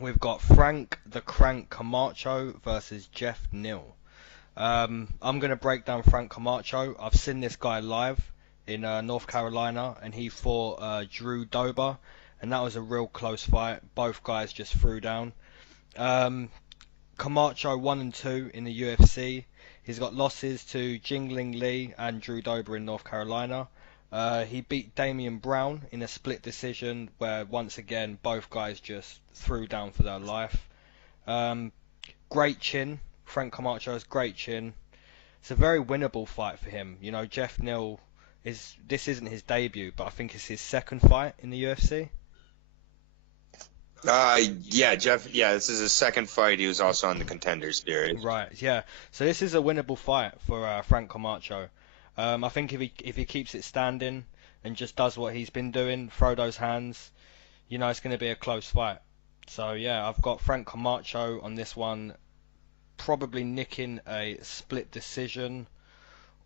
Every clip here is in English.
we've got Frank the Crank Camacho versus Geoff Neal. I'm going to break down Frank Camacho. I've seen this guy live in North Carolina, and he fought Drew Dober, and that was a real close fight. Both guys just threw down. Camacho 1 and 2 in the UFC. He's got losses to Jingling Lee and Drew Dober in North Carolina. He beat Damian Brown in a split decision where once again both guys just threw down for their life. Great chin. Frank Camacho has great chin. It's a very winnable fight for him. You know, Geoff Neal this isn't his debut, but I think it's his second fight in the UFC. Yeah, Geoff. Yeah, this is his second fight. He was also on the Contender Series. Right. Yeah. So this is a winnable fight for Frank Camacho. I think if he keeps it standing and just does what he's been doing, throw those hands, you know, it's going to be a close fight. So yeah, I've got Frank Camacho on this one, probably nicking a split decision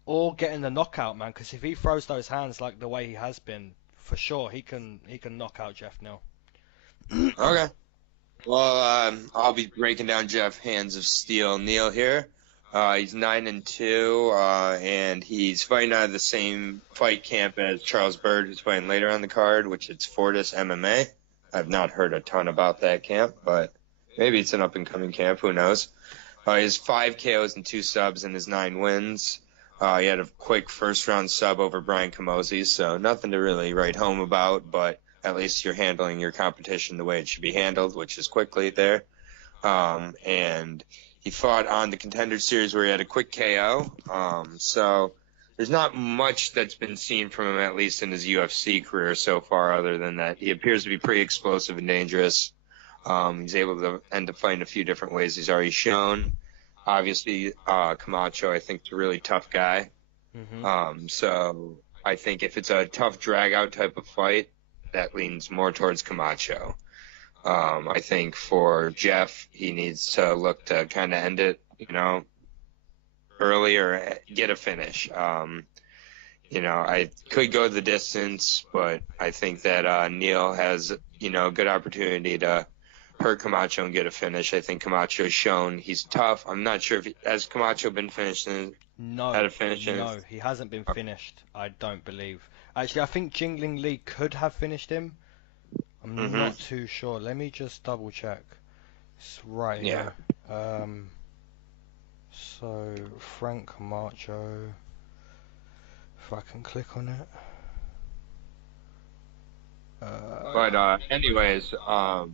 or getting the knockout, man. Because if he throws those hands like the way he has been, for sure he can knock out Geoff Neal. Okay. Well, I'll be breaking down Geoff Hands of Steel Neal here. He's 9-2, and he's fighting out of the same fight camp as Charles Byrd, who's fighting later on the card, which is Fortis MMA. I've not heard a ton about that camp, but maybe it's an up-and-coming camp. Who knows? He has 5 KOs and 2 subs in his 9 wins. He had a quick first-round sub over Brian Camozzi, so nothing to really write home about, but at least you're handling your competition the way it should be handled, which is quickly there. And he fought on the Contender Series where he had a quick KO. So there's not much that's been seen from him, at least in his UFC career so far, other than that he appears to be pretty explosive and dangerous. He's able to end up fighting a few different ways he's already shown. Obviously, Camacho, I think, is a really tough guy. Mm-hmm. So I think if it's a tough drag-out type of fight, that leans more towards Camacho. I think for Geoff, he needs to look to kind of end it, early or get a finish. I could go the distance, but I think that Neal has, a good opportunity to hurt Camacho and get a finish. I think Camacho has shown he's tough. I'm not sure if has Camacho been finished in No, had a finish in no, he hasn't been finished. I don't believe. Actually, I think Jingling Lee could have finished him. I'm not too sure. Let me just double check. It's right here. So Frank Camacho. If I can click on it. But anyways, I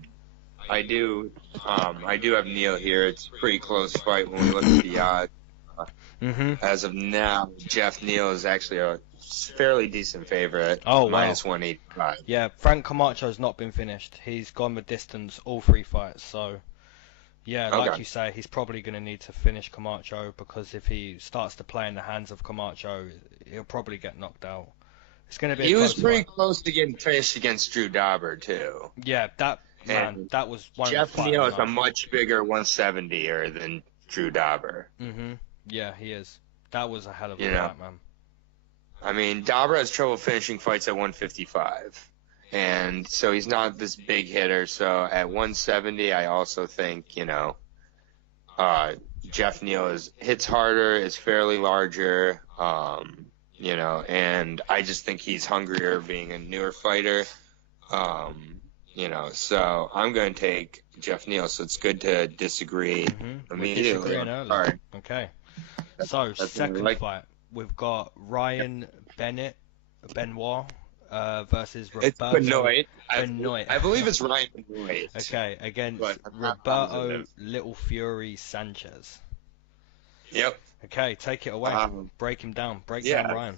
do have Neal here. It's a pretty close fight when we look at the odds. As of now, Geoff Neal is actually a fairly decent favorite. Oh, wow. Minus 185. Yeah, Frank Camacho's not been finished. He's gone the distance all 3 fights. So, yeah, like you say, he's probably going to need to finish Camacho, because if he starts to play in the hands of Camacho, he'll probably get knocked out. It's going to be. He was pretty close to getting finished against Drew Dober too. Yeah, that was one. Geoff Neal is a much bigger 170er than Drew Dober. Yeah, he is. That was a hell of a fight, man. I mean, Dober has trouble finishing fights at 155, and so he's not this big hitter. So at 170, I also think Geoff Neal hits harder, is fairly larger, and I just think he's hungrier, being a newer fighter. So I'm going to take Geoff Neal. So it's good to disagree immediately. Okay. So second fight, we've got Ryan Benoit versus Roberto. It's Benoit. I believe it's Ryan Benoit. Okay, against Roberto Little Fury Sanchez. Yep. Okay, take it away. Break him down. Break down Ryan.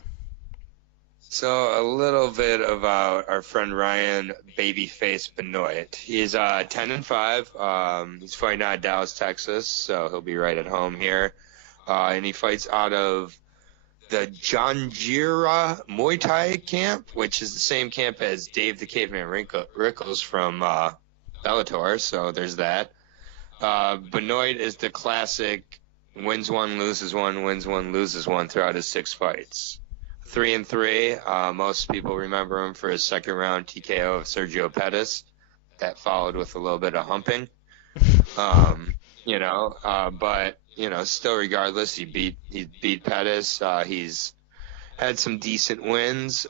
So a little bit about our friend Ryan Babyface Benoit. He's 10-5. He's fighting out of Dallas, Texas, so he'll be right at home here. And he fights out of the Janjira Muay Thai camp, which is the same camp as Dave the Caveman Rickles from Bellator, so there's that. Benoit is the classic wins one, loses one, wins one, loses one throughout his 6 fights. 3-3. Most people remember him for his second round TKO of Sergio Pettis. that followed with a little bit of humping. But still, regardless, he beat Pettis. He's had some decent wins.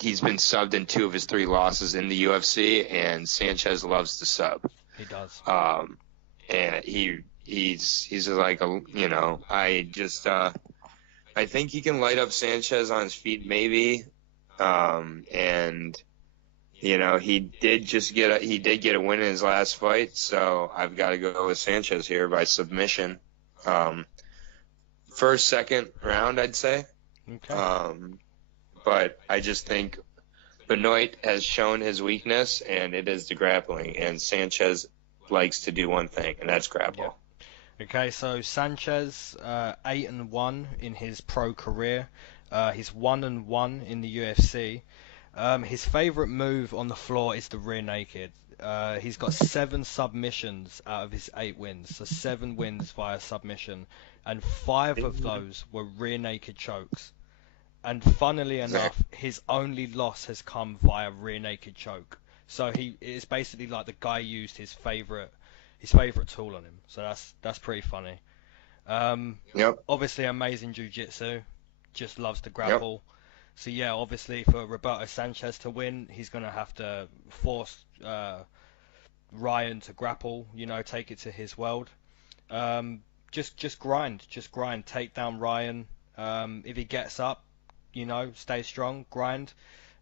He's been subbed in 2 of his 3 losses in the UFC, and Sanchez loves to sub. He does. And he's like I think he can light up Sanchez on his feet maybe. And he did get a win in his last fight, so I've got to go with Sanchez here by submission. First, second round, I'd say. Okay. But I just think Benoit has shown his weakness, and it is the grappling. And Sanchez likes to do one thing, and that's grapple. Yeah. Okay, so Sanchez, 8-1 in his pro career. He's 1-1 in the UFC. His favorite move on the floor is the rear naked. He's got 7 submissions out of his 8 wins, so 7 wins via submission, and 5 of those were rear naked chokes. And funnily enough, his only loss has come via rear naked choke. So it's basically like the guy used his favorite tool on him. So that's pretty funny. Obviously amazing jiu-jitsu, just loves to grapple. Yep. So yeah, obviously for Roberto Sanchez to win, he's gonna have to force Ryan to grapple. Take it to his world. Just grind, take down Ryan. If he gets up, stay strong, grind.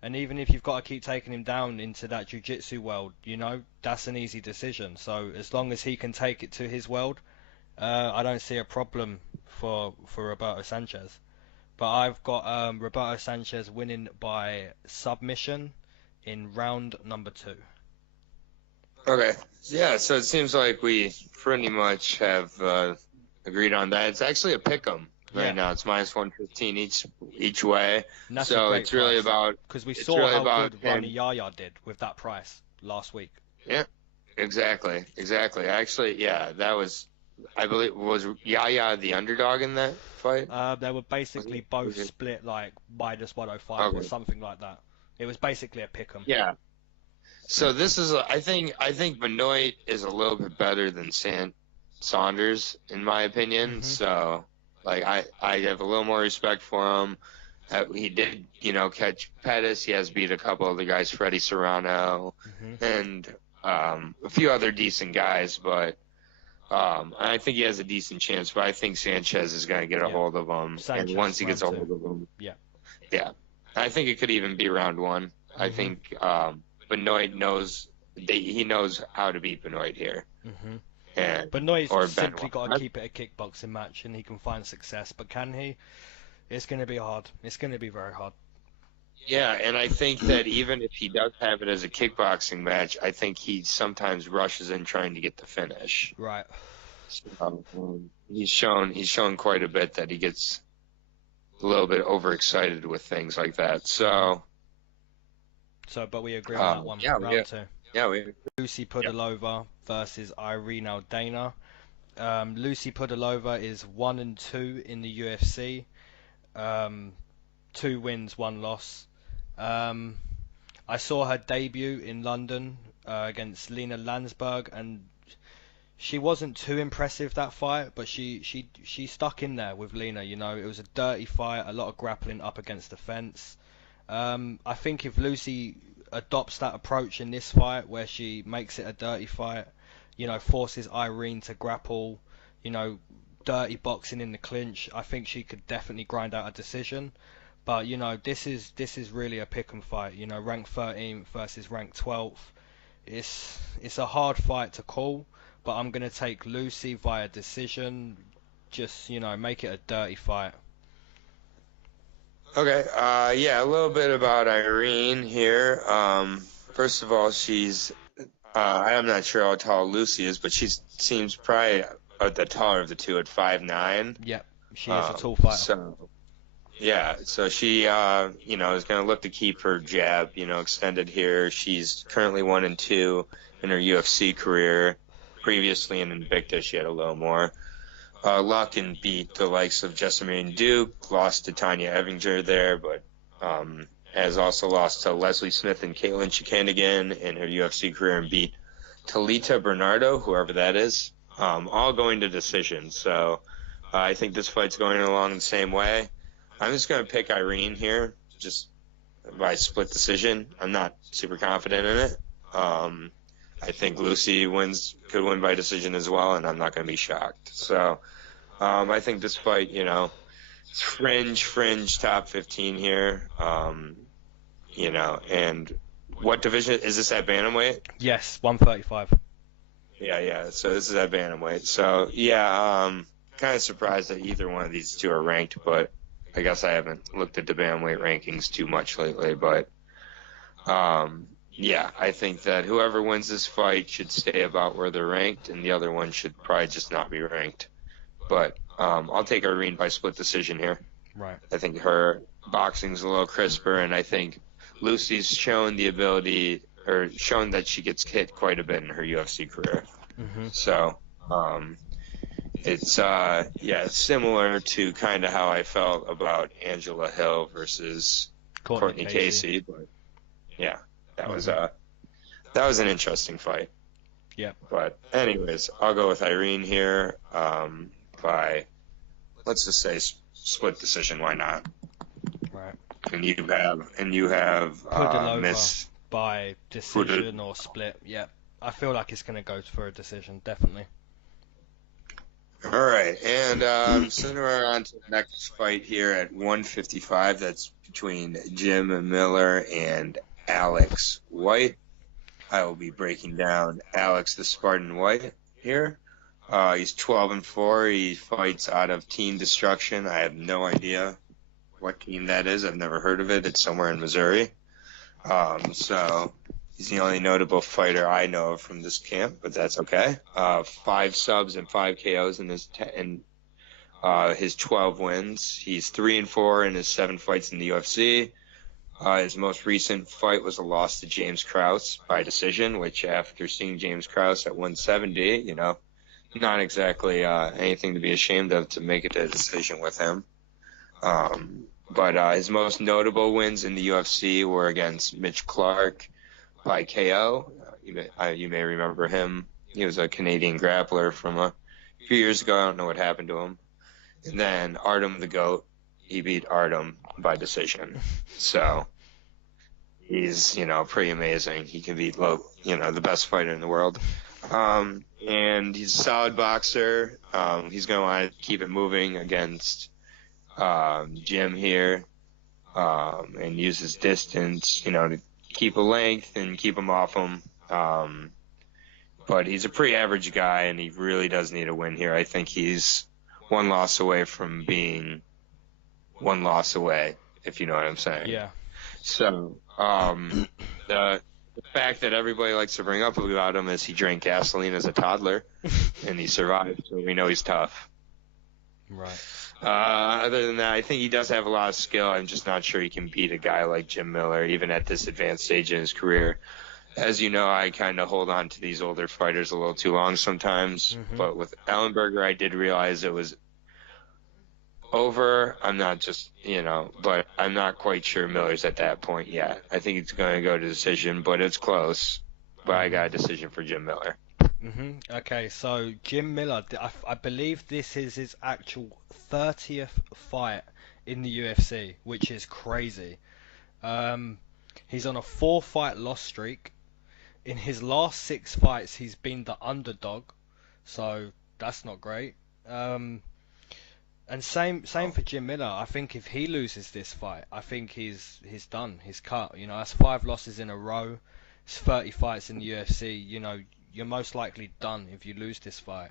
And even if you've got to keep taking him down into that jiu-jitsu world, that's an easy decision. So as long as he can take it to his world, I don't see a problem for Roberto Sanchez. But I've got Roberto Sanchez winning by submission in round number 2. Okay. Yeah, so it seems like we pretty much have agreed on that. It's actually a pick'em right now. It's -115 each way. So it's really about, because we saw how good Rani Yahya did with that price last week. Yeah, exactly. Actually, yeah, that was, I believe, was Yahya the underdog in that fight? They were basically both split like -105 or something like that. It was basically a pick'em. Yeah. So this is, I think Benoit is a little bit better than Saunders in my opinion. Mm-hmm. So like I have a little more respect for him. He did, catch Pettis. He has beat a couple of the guys, Freddie Serrano, and a few other decent guys, but I think he has a decent chance. But I think Sanchez is going to get a hold of him, and once he gets a hold of him, I think it could even be round 1. I think Benoit knows he knows how to beat Benoit here. And Benoit's simply got to keep it a kickboxing match, and he can find success. But can he? It's going to be hard. It's going to be very hard. Yeah, and I think that even if he does have it as a kickboxing match, I think he sometimes rushes in trying to get the finish. Right. He's shown quite a bit that he gets a little bit overexcited with things like that. But we agree on that one. Round 2. Yeah, we agree. Lucy Pudilova versus Irene Aldana. Lucy Pudilova is 1-2 in the UFC. 2 wins, 1 loss. I saw her debut in London against Lena Landsberg, and she wasn't too impressive that fight, but she stuck in there with Lena. It was a dirty fight, a lot of grappling up against the fence. I think if Lucy adopts that approach in this fight, where she makes it a dirty fight, forces Irene to grapple, dirty boxing in the clinch, I think she could definitely grind out a decision. But this is really a pick'em fight. Ranked 13th versus ranked 12th. It's a hard fight to call, but I'm gonna take Lucy via decision. Just make it a dirty fight. Okay, a little bit about Irene here. First of all, she's, I'm not sure how tall Lucy is, but she seems probably the taller of the two at 5'9". Yep, she is a tall fighter. So she, is going to look to keep her jab, extended here. She's currently 1-2 in her UFC career. Previously in Invicta, she had a little more luck and beat the likes of Jessamine Duke, lost to Tanya Evinger there, but has also lost to Leslie Smith and Caitlin Chikanigan in her UFC career and beat Talita Bernardo, whoever that is, all going to decision. So I think this fight's going along the same way. I'm just going to pick Irene here, just by split decision. I'm not super confident in it. I think Lucy could win by decision as well, and I'm not going to be shocked. So I think this fight, it's fringe top 15 here. And what division is this at bantamweight? Yes, 135. Yeah. So this is at bantamweight. So yeah, kind of surprised that either one of these two are ranked, but I guess I haven't looked at the bantamweight rankings too much lately. But yeah, I think that whoever wins this fight should stay about where they're ranked, and the other one should probably just not be ranked. But I'll take Irene by split decision here. Right. I think her boxing's a little crisper, and I think Lucy's shown the ability, or shown that she gets hit quite a bit in her UFC career. Mm-hmm. So it's similar to kind of how I felt about Angela Hill versus Courtney Casey. But yeah, that was an interesting fight. Yeah. But anyways, I'll go with Irene here by, let's just say, split decision. Why not? Right. And you have Pudilova Miss by decision or split. Yeah. I feel like it's going to go for a decision, definitely. All right, and so we're on to the next fight here at 155. That's between Jim Miller and Alex White. I will be breaking down Alex the Spartan White here. He's 12-4. He fights out of Team Destruction. I have no idea what team that is. I've never heard of it. It's somewhere in Missouri. So he's the only notable fighter I know of from this camp, but that's okay. 5 subs and 5 KOs in his 12 wins. He's 3-4 in his 7 fights in the UFC. His most recent fight was a loss to James Krause by decision, which after seeing James Krause at 170, not exactly anything to be ashamed of to make it a decision with him. But his most notable wins in the UFC were against Mitch Clark by KO. You may remember him. He was a Canadian grappler from a few years ago. I don't know what happened to him. And then Artem the GOAT, he beat Artem by decision. So he's, pretty amazing. He can beat the best fighter in the world. And he's a solid boxer. He's going to want to keep it moving against Jim here, and use his distance, to keep a length and keep him off him. But he's a pretty average guy, and he really does need a win here. I think he's one loss away from being one loss away, if you know what I'm saying. Yeah. So the fact that everybody likes to bring up about him is he drank gasoline as a toddler, and he survived, so we know he's tough. Right. Other than that, I think he does have a lot of skill. I'm just not sure he can beat a guy like Jim Miller, even at this advanced stage in his career. As you know, I kind of hold on to these older fighters a little too long sometimes. Mm-hmm. But with Ellenberger, I did realize it was over. I'm not just, but I'm not quite sure Miller's at that point yet. I think it's going to go to decision, but it's close. But I got a decision for Jim Miller. Mm-hmm. Okay, so Jim Miller, I believe this is his actual 30th fight in the UFC, which is crazy. He's on a 4-fight loss streak. In his last 6 fights, he's been the underdog, so that's not great. And same for Jim Miller. I think if he loses this fight, I think he's done. He's cut. That's 5 losses in a row. It's 30 fights in the UFC. You're most likely done if you lose this fight.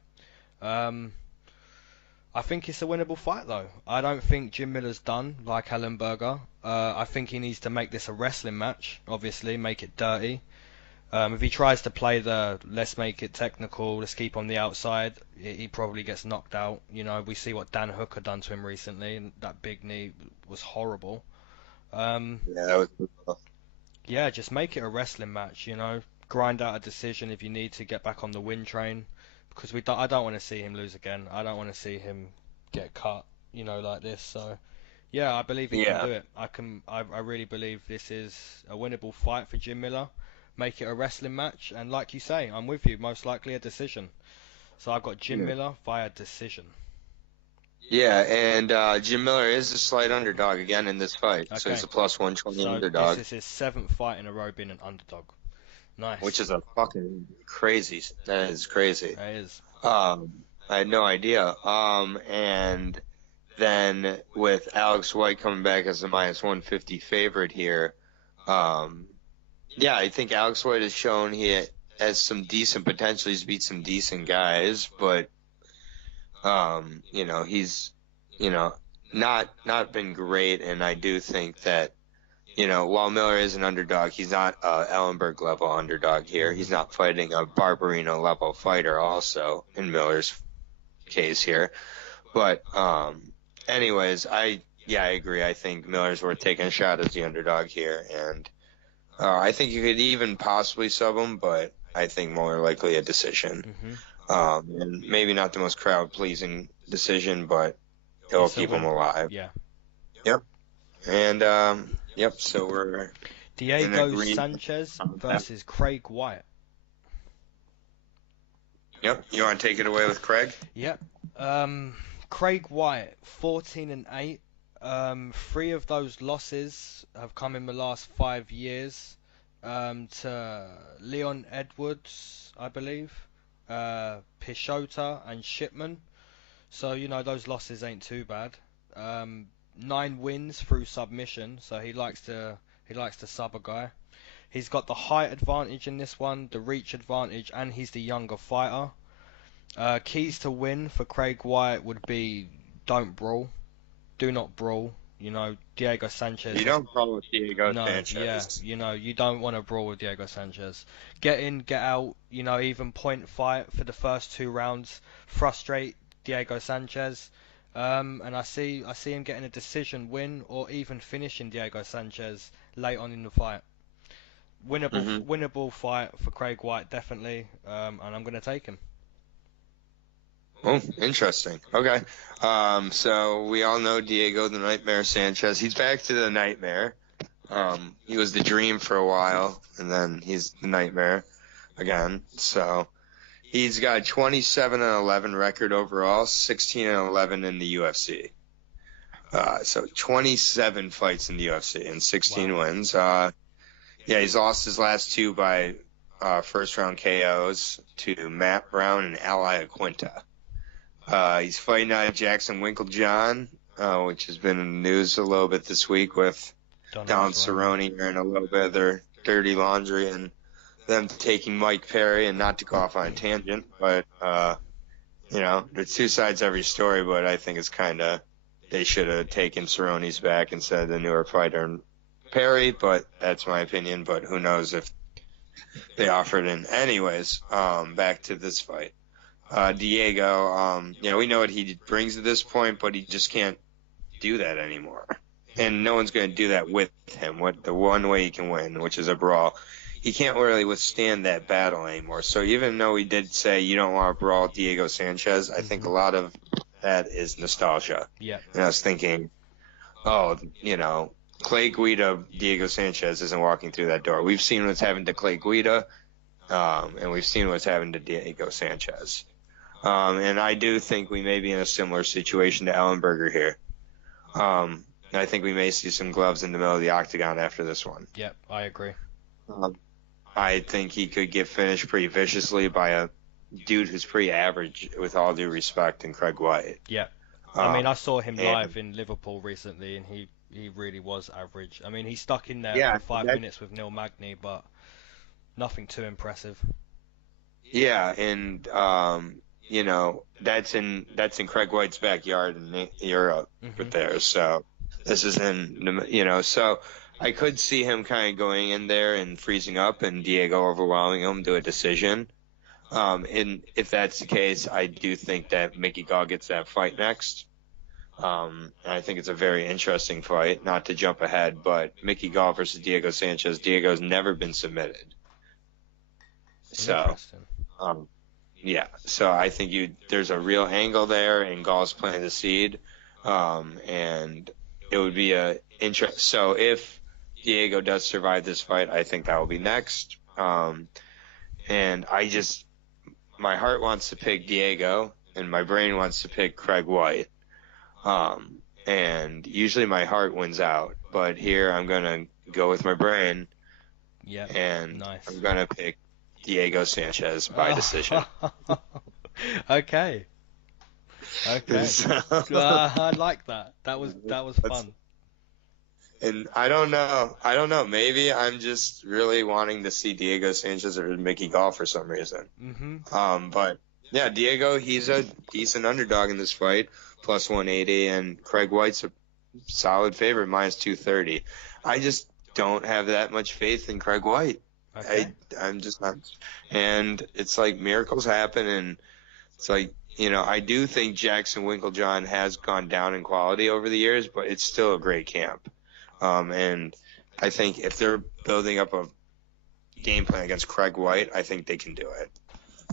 I think it's a winnable fight, though. I don't think Jim Miller's done like Ellenberger. I think he needs to make this a wrestling match, obviously, make it dirty. If he tries to play the let's make it technical, let's keep on the outside, he probably gets knocked out. We see what Dan Hooker done to him recently, and that big knee was horrible. Yeah, that was. Yeah, just make it a wrestling match, grind out a decision if you need to get back on the win train, because I don't want to see him lose again. I don't want to see him get cut, like this. So Yeah, I believe he can Yeah. do it. I really believe this is a winnable fight for Jim Miller. Make it a wrestling match, and like you say, I'm with you. Most likely a decision. So I've got Jim Yeah. Miller via decision. Yeah, and Jim Miller is a slight underdog again in this fight, so he's Okay, a plus 120 so this underdog, is his seventh fight in a row being an underdog. which Nice. is a fucking crazy. That is crazy. That is. Um, I had no idea. And then with Alex White coming back as the minus 150 favorite here, um, yeah, I think Alex White has shown he has some decent potential. He's beat some decent guys, but he's not been great, and I do think that while Miller is an underdog, he's not a Ellenberg level underdog here. He's not fighting a Barbarino level fighter also in Miller's case here. But anyways, I agree. I think Miller's worth taking a shot as the underdog here, and I think you could even possibly sub him, but I think more likely a decision. And maybe not the most crowd-pleasing decision, but it'll keep him alive. Yeah. Yep. And, yep, so we're Diego Sanchez versus Craig Wyatt. Yep. You want to take it away with Craig? Yep. Craig Wyatt, 14-8. 3 of those losses have come in the last 5 years. To Leon Edwards, I believe, Pishota and Shipman. So those losses ain't too bad. 9 wins through submission, so he likes to sub a guy. He's got the height advantage in this one, the reach advantage, and he's the younger fighter. Keys to win for Craig Wyatt would be don't brawl, do not brawl. Diego Sanchez. You don't brawl with Diego Sanchez. Yeah, you don't want to brawl with Diego Sanchez. Get in, get out. Even point fight for the first 2 rounds. Frustrate Diego Sanchez. And I see him getting a decision win or even finishing Diego Sanchez late on in the fight. Winnable fight for Craig Wyatt, definitely. And I'm going to take him. Oh, interesting. Okay. So we all know Diego the Nightmare Sanchez. He's back to the Nightmare. He was the Dream for a while, and then he's the Nightmare again. So he's got a 27-11 record overall, 16-11 in the UFC. So 27 fights in the UFC and 16 wins. He's lost his last 2 by first round KOs to Matt Brown and Ali Aquinta. He's fighting out of Jackson Winklejohn, which has been in the news a little bit this week with Don Cerrone and a little bit of their dirty laundry and them taking Mike Perry, and not to go off on a tangent, but, there's 2 sides to every story, but I think it's they should have taken Cerrone's back instead of the newer fighter Perry, but that's my opinion, but who knows if they offered in. Anyways, back to this fight. Diego, we know what he brings at this point, but he just can't do that anymore. And no one's going to do that with him. The one way he can win, which is a brawl. He can't really withstand that battle anymore. So even though he did say you don't want to brawl Diego Sanchez, I think a lot of that is nostalgia. Yeah. And I was thinking, Clay Guida, Diego Sanchez isn't walking through that door. We've seen what's happened to Clay Guida, and we've seen what's happened to Diego Sanchez. And I do think we may be in a similar situation to Ellenberger here. I think we may see some gloves in the middle of the octagon after this one. Yep, I agree. I think he could get finished pretty viciously by a dude who's pretty average, with all due respect, in Craig Wyatt. Yeah. I saw him live in Liverpool recently, and he really was average. He stuck in there for 5 minutes with Neil Magny, but nothing too impressive. Yeah, and that's in Craig White's backyard in Europe, right there. So this is so I could see him kind of going in there and freezing up, and Diego overwhelming him to a decision. And if that's the case, I do think that Mickey Gall gets that fight next. And I think it's a very interesting fight, not to jump ahead, but Mickey Gall versus Diego Sanchez. Diego's never been submitted. So, so I think there's a real angle there, and Gall's planting the seed. And it would be a interest. So if Diego does survive this fight, I think that will be next. And my heart wants to pick Diego, and my brain wants to pick Craig White. And usually my heart wins out, but here I'm gonna go with my brain. Yeah. And Nice. I'm gonna pick Diego Sanchez by decision. Okay. So- I like that. That was fun. And I don't know. Maybe I'm just really wanting to see Diego Sanchez or Mickey Gall for some reason. Mm-hmm. But yeah, Diego, he's a decent underdog in this fight, plus 180, and Craig White's a solid favorite, minus 230. I just don't have that much faith in Craig White. Okay. I'm just not. And it's like miracles happen, and it's like, I do think Jackson Winklejohn has gone down in quality over the years, but it's still a great camp. And I think if they're building up a game plan against Craig White, I think they can do it.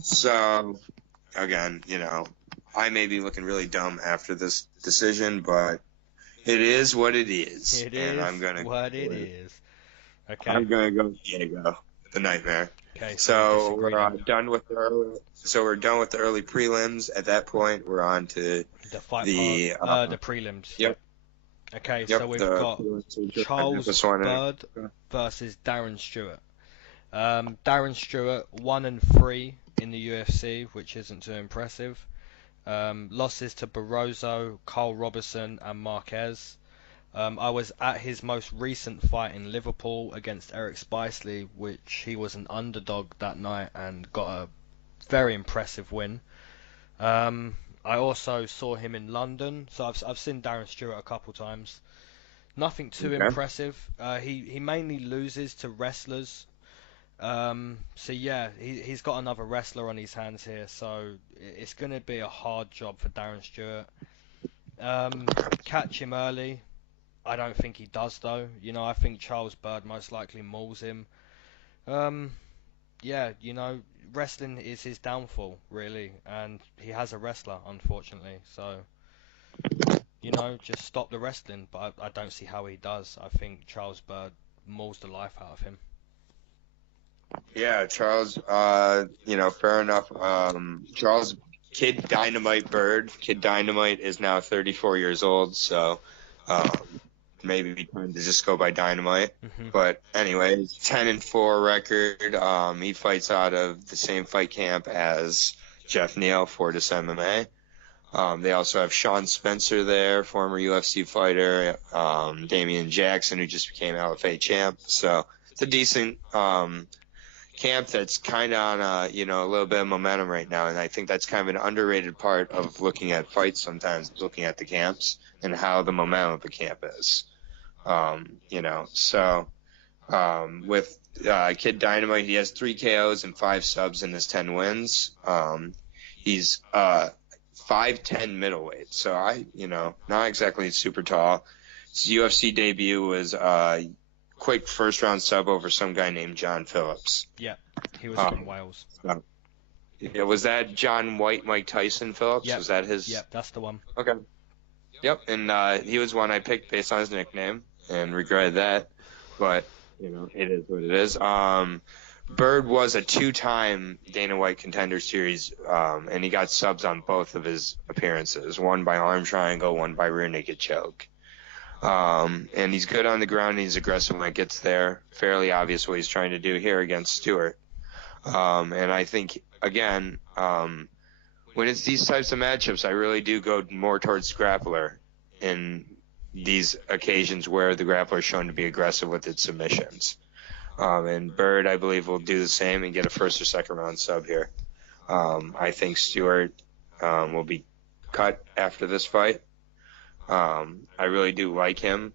So, again, I may be looking really dumb after this decision, but it is what it is. It is what it is. Okay. I'm going to go Diego, the Nightmare. Okay. So we're done with the early prelims. At that point, we're on to the fight the prelims. Yep. Okay, Yep, so we've got Charles Byrd versus Darren Stewart. Darren Stewart 1-3 in the UFC, which isn't too impressive. Losses to Barroso, Carl Robertson, and Marquez. I was at his most recent fight in Liverpool against Eric Spicely, which he was an underdog that night and got a very impressive win. I also saw him in London, so I've seen Darren Stewart a couple times. Nothing too impressive. He mainly loses to wrestlers. So yeah, he's got another wrestler on his hands here, so it's going to be a hard job for Darren Stewart. Catch him early. I don't think he does though. I think Charles Byrd most likely mauls him. Yeah, wrestling is his downfall, really, and he has a wrestler, unfortunately. So, just stop the wrestling, but I don't see how he does. I think Charles Byrd mauls the life out of him. Yeah, Charles, fair enough. Charles, Kid Dynamite Byrd. Kid Dynamite is now 34 years old, so maybe time to just go by Dynamite. Mm-hmm. But anyway, 10-4 record. He fights out of the same fight camp as Geoff Neal, Fortis MMA. They also have Sean Spencer there, former UFC fighter. Damian Jackson, who just became LFA champ. So it's a decent camp that's kind of on a little bit of momentum right now, and I think that's kind of an underrated part of looking at fights sometimes, looking at the camps and how the momentum of the camp is. With Kid Dynamite, he has 3 KOs and 5 subs in his 10 wins. He's 5'10" middleweight, so not exactly super tall. His UFC debut was quick first round sub over some guy named John Phillips. Yeah, he was from Wales. Yeah, was that John White, Mike Tyson Phillips? Yep. Was that his? Yep, that's the one. Okay. Yep, and he was one I picked based on his nickname, and regretted that. But it is what it is. Byrd was a 2-time Dana White Contender Series, and he got subs on both of his appearances. One by arm triangle, one by rear naked choke. And he's good on the ground, and he's aggressive when it gets there. Fairly obvious what he's trying to do here against Stewart. And I think, again, when it's these types of matchups, I really do go more towards grappler in these occasions where the grappler is shown to be aggressive with its submissions. And Byrd, I believe, will do the same and get a first or second round sub here. I think Stewart will be cut after this fight. I really do like him,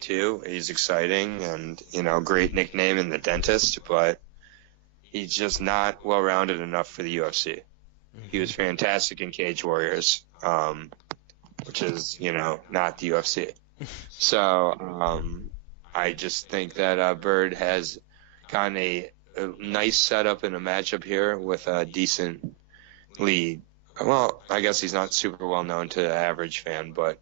too. He's exciting and, great nickname in The Dentist, but he's just not well-rounded enough for the UFC. Mm-hmm. He was fantastic in Cage Warriors, which is, not the UFC. So, I just think that Byrd has gotten a nice setup in a matchup here with a decent lead. Well, I guess he's not super well known to the average fan, but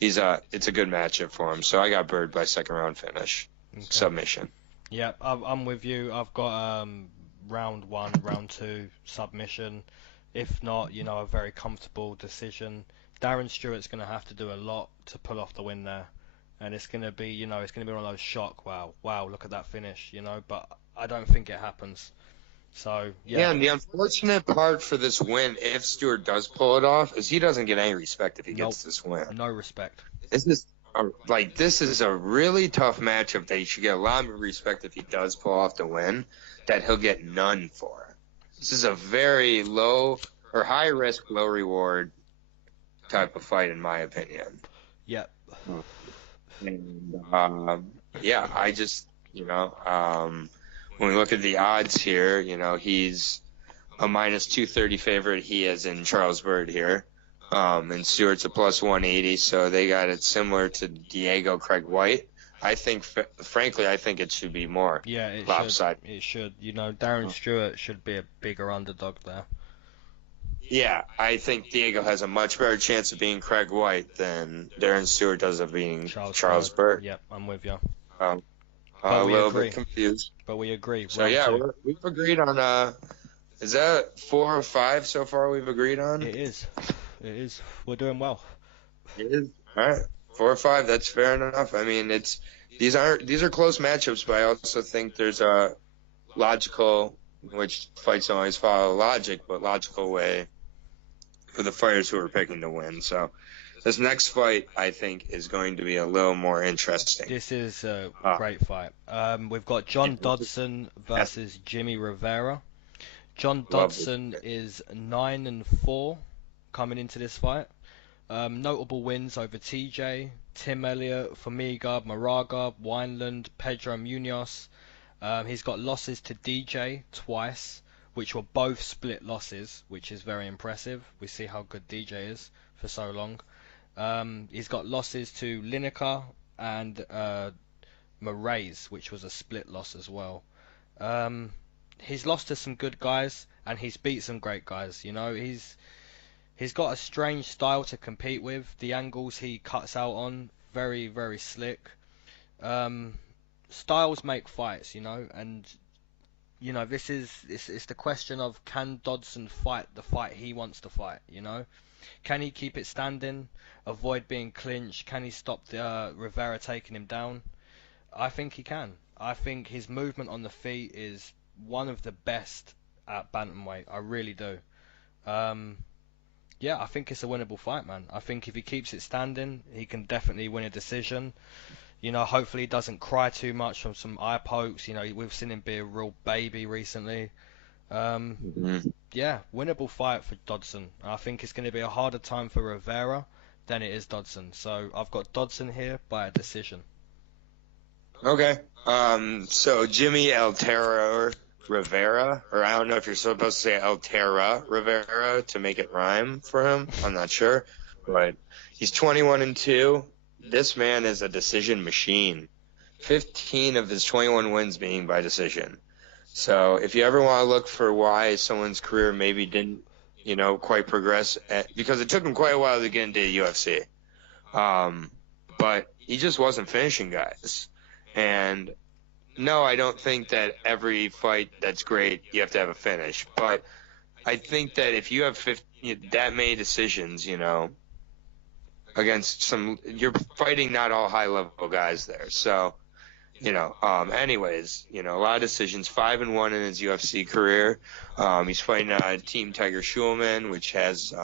it's a good matchup for him. So I got Byrd by second round finish, submission. Yeah, I'm with you. I've got round 1, round 2 submission. If not, a very comfortable decision. Darren Stewart's going to have to do a lot to pull off the win there. And it's going to be, it's going to be one of those shock, wow, look at that finish, but I don't think it happens. So, yeah. Yeah, and the unfortunate part for this win, if Stewart does pull it off, is he doesn't get any respect if he gets this win. No respect. This is a really tough matchup that he should get a lot of respect if he does pull off the win, that he'll get none for. This is a very low or high risk, low reward type of fight, in my opinion. Yeah. And, I just, when we look at the odds here, he's a minus 230 favorite. He is in Charles Byrd here. And Stewart's a plus 180, so they got it similar to Diego Craig White. I think it should be more lopsided. It should. Darren Stewart should be a bigger underdog there. Yeah, I think Diego has a much better chance of being Craig White than Darren Stewart does of being Charles Byrd. Yep, I'm with you. A little bit confused. But we agree. So, we've agreed on, is that 4 or 5 so far we've agreed on? It is. We're doing well. It is. All right. 4 or 5, that's fair enough. I mean, these are close matchups, but I also think there's a logical, which fights don't always follow logic, but logical way for the fighters who are picking to win. So this next fight, I think, is going to be a little more interesting. This is a great fight. We've got John Dodson versus Jimmie Rivera. John Dodson is 9-4 coming into this fight. Notable wins over TJ, Tim Elliott, Formiga, Moraga, Wineland, Pedro Munoz. He's got losses to DJ twice, which were both split losses, which is very impressive. We see how good DJ is for so long. He's got losses to Lineker and Moraes, which was a split loss as well. He's lost to some good guys, and he's beat some great guys. He's got a strange style to compete with. The angles he cuts out on, very, very slick. Styles make fights, and it's the question of, can Dodson fight the fight he wants to fight? Can he keep it standing, avoid being clinched? Can he stop Rivera taking him down? I think he can. I think his movement on the feet is one of the best at bantamweight. I really do. I think it's a winnable fight, man. I think if he keeps it standing, he can definitely win a decision. Hopefully he doesn't cry too much from some eye pokes. We've seen him be a real baby recently. Winnable fight for Dodson. I think it's going to be a harder time for Rivera than it is Dodson. So I've got Dodson here by a decision. Okay. So Jimmie Altera Rivera, or I don't know if you're supposed to say Altera Rivera to make it rhyme for him. I'm not sure, but he's 21-2. This man is a decision machine. 15 of his 21 wins being by decision. So if you ever want to look for why someone's career maybe didn't, quite progress, because it took him quite a while to get into the UFC. But he just wasn't finishing guys. And no, I don't think that every fight that's great, you have to have a finish. But I think that if you have that many decisions, against you're fighting not all high-level guys there. So, anyways, a lot of decisions. 5-1 in his UFC career. He's fighting Team Tiger Schulman, which has,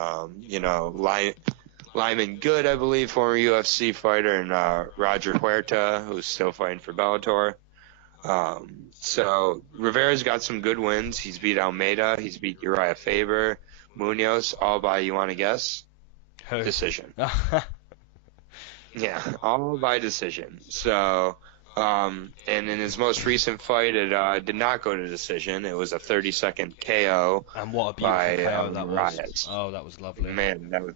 Lyman Good, I believe, former UFC fighter, and Roger Huerta, who's still fighting for Bellator. So Rivera's got some good wins. He's beat Almeida. He's beat Uriah Faber, Munoz, all by, you want to guess? Decision. Yeah, all by decision. So, and in his most recent fight, it did not go to decision. It was a 30-second KO. And what a beautiful KO that was. Oh, that was lovely. Man,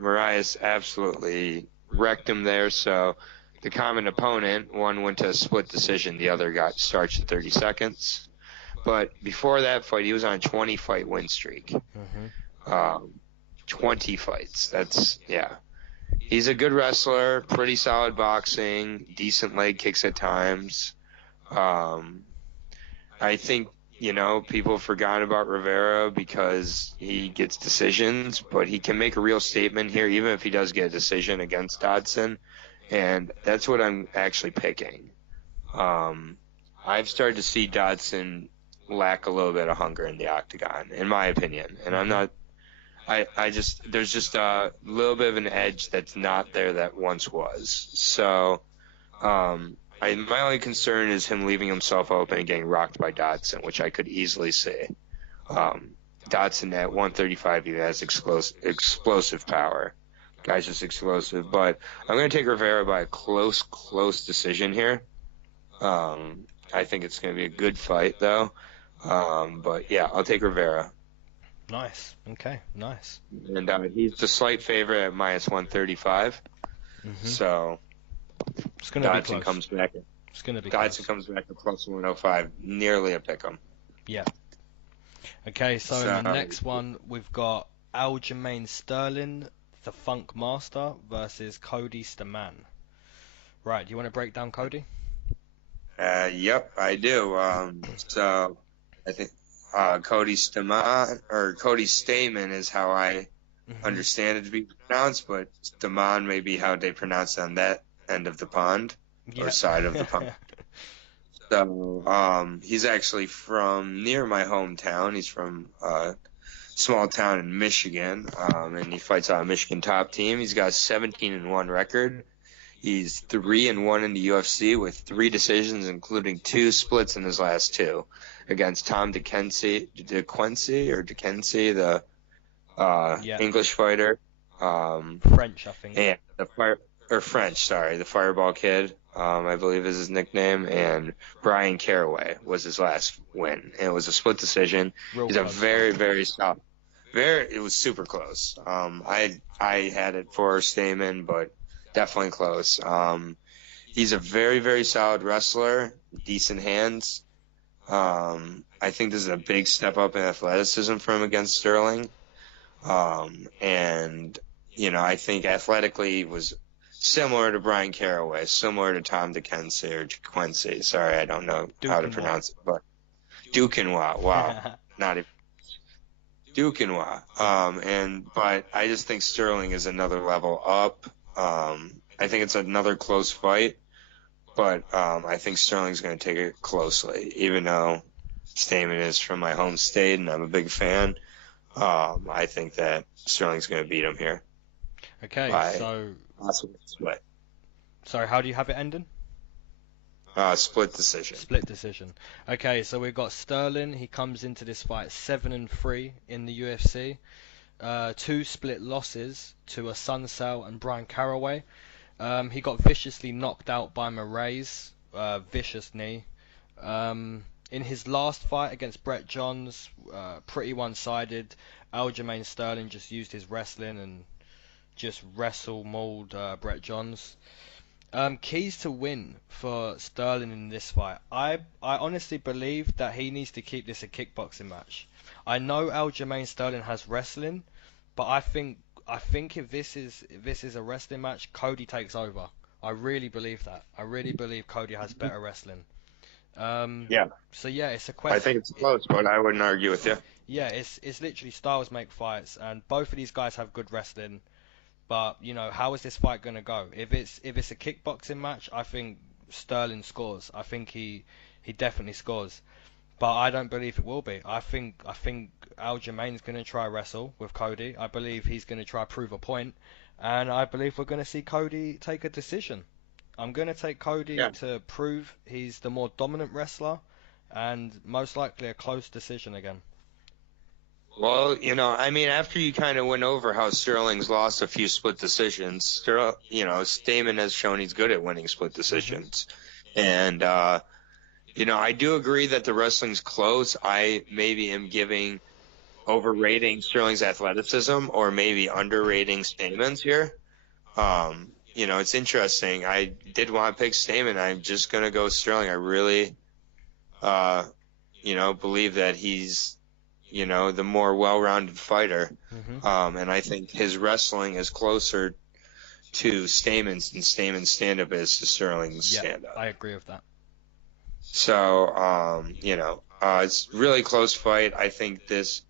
Moraes absolutely wrecked him there. So the common opponent, one went to a split decision, the other got starched at 30 seconds. But before that fight, he was on a 20-fight win streak. 20 fights. That's, he's a good wrestler, pretty solid boxing, decent leg kicks at times. I think, people forgot about Rivera because he gets decisions, but he can make a real statement here, even if he does get a decision against Dodson. And that's what I'm actually picking. I've started to see Dodson lack a little bit of hunger in the octagon, in my opinion. And I'm not, there's just a little bit of an edge that's not there that once was. So, my only concern is him leaving himself open and getting rocked by Dodson, which I could easily see. Dodson at 135, he has explosive power. Guy's just explosive. But I'm going to take Rivera by a close decision here. I think it's going to be a good fight, though. But, yeah, I'll take Rivera. Nice. Okay, nice. And he's the slight favorite at minus 135. Mm-hmm. So it's going to be Dodson close. comes back. It's going to be Dodson close. comes back at plus 105. Nearly a pick'em. Yeah. Okay, so in the next one, we've got Aljamain Sterling, the Funk Master, versus Cody Stamann. Right, do you want to break down Cody? Yep, I do. So I think Cody Stamen is how I understand it to be pronounced, but Stamann may be how they pronounce it on that end of the pond or side of the pond. So he's actually from near my hometown. He's from a small town in Michigan, and he fights on a Michigan top team. He's got a 17-1 record. He's 3-1 in the UFC with 3 decisions, including 2 splits in his last 2 against Tom DeQuincy, the English fighter. French, I think. And the Fireball Kid, I believe is his nickname, and Brian Caraway was his last win. And it was a split decision. He's a very, very solid. It was super close. I had it for Stamen, but definitely close. He's a very, very solid wrestler, decent hands. I think this is a big step up in athleticism for him against Sterling. And, I think athletically was similar to Brian Caraway, similar to Tom DeQuincy or DeQuincy. Sorry, I don't know how to pronounce it, but Duquesnoy. Wow. Not even Duquesnoy. But I just think Sterling is another level up. I think it's another close fight, but I think Sterling's going to take it closely, even though Stamen is from my home state and I'm a big fan. I think that Sterling's going to beat him here. Okay, so split. Sorry, how do you have it ending? Split decision. Split decision. Okay, so we've got Sterling. He comes into this fight 7-3 in the UFC. 2 split losses to Sunsell and Brian Caraway. He got viciously knocked out by Moraes, vicious knee. In his last fight against Brett Johns, pretty one-sided. Aljamain Sterling just used his wrestling and just mauled Brett Johns. Keys to win for Sterling in this fight. I honestly believe that he needs to keep this a kickboxing match. I know Aljamain Sterling has wrestling, but I think if this is a wrestling match, Cody takes over. I really believe that. I really believe Cody has better wrestling. Yeah. So yeah, it's a question. I think it's close, but I wouldn't argue with you. Yeah, it's literally styles make fights, and both of these guys have good wrestling. But how is this fight going to go? If it's a kickboxing match, I think Sterling scores. I think he definitely scores. But I don't believe it will be. I think Aljamain's going to try wrestle with Cody. I believe he's going to try prove a point, and I believe we're going to see Cody take a decision. I'm going to take Cody to prove he's the more dominant wrestler, and most likely a close decision again. Well, after you kind of went over how Sterling's lost a few split decisions, Stamen has shown he's good at winning split decisions. And, I do agree that the wrestling's close. I maybe am overrating Sterling's athleticism or maybe underrating Stamen's here. It's interesting. I did want to pick Stamen. I'm just going to go Sterling. I really, believe that he's, the more well-rounded fighter. And I think his wrestling is closer to Stamen, and Stamen's stand-up is to Sterling's Yeah, stand-up. I agree with that. So, it's a really close fight. I think this,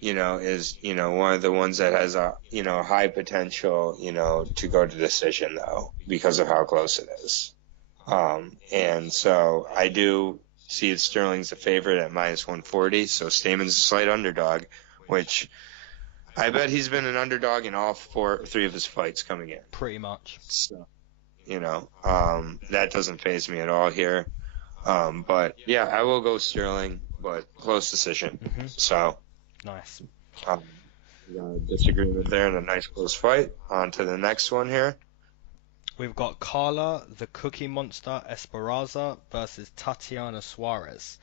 is, one of the ones that has a, high potential, to go to decision, though, because of how close it is. And so I do see that Sterling's a favorite at -140, so Stamen's a slight underdog, which I bet he's been an underdog in all three of his fights coming in. Pretty much. So, that doesn't faze me at all here. But yeah, I will go Sterling, but close decision. Mm-hmm. So nice. Disagreement there in a nice close fight. On to the next one here. We've got Carla, the Cookie Monster Esperanza versus Tatiana Suarez.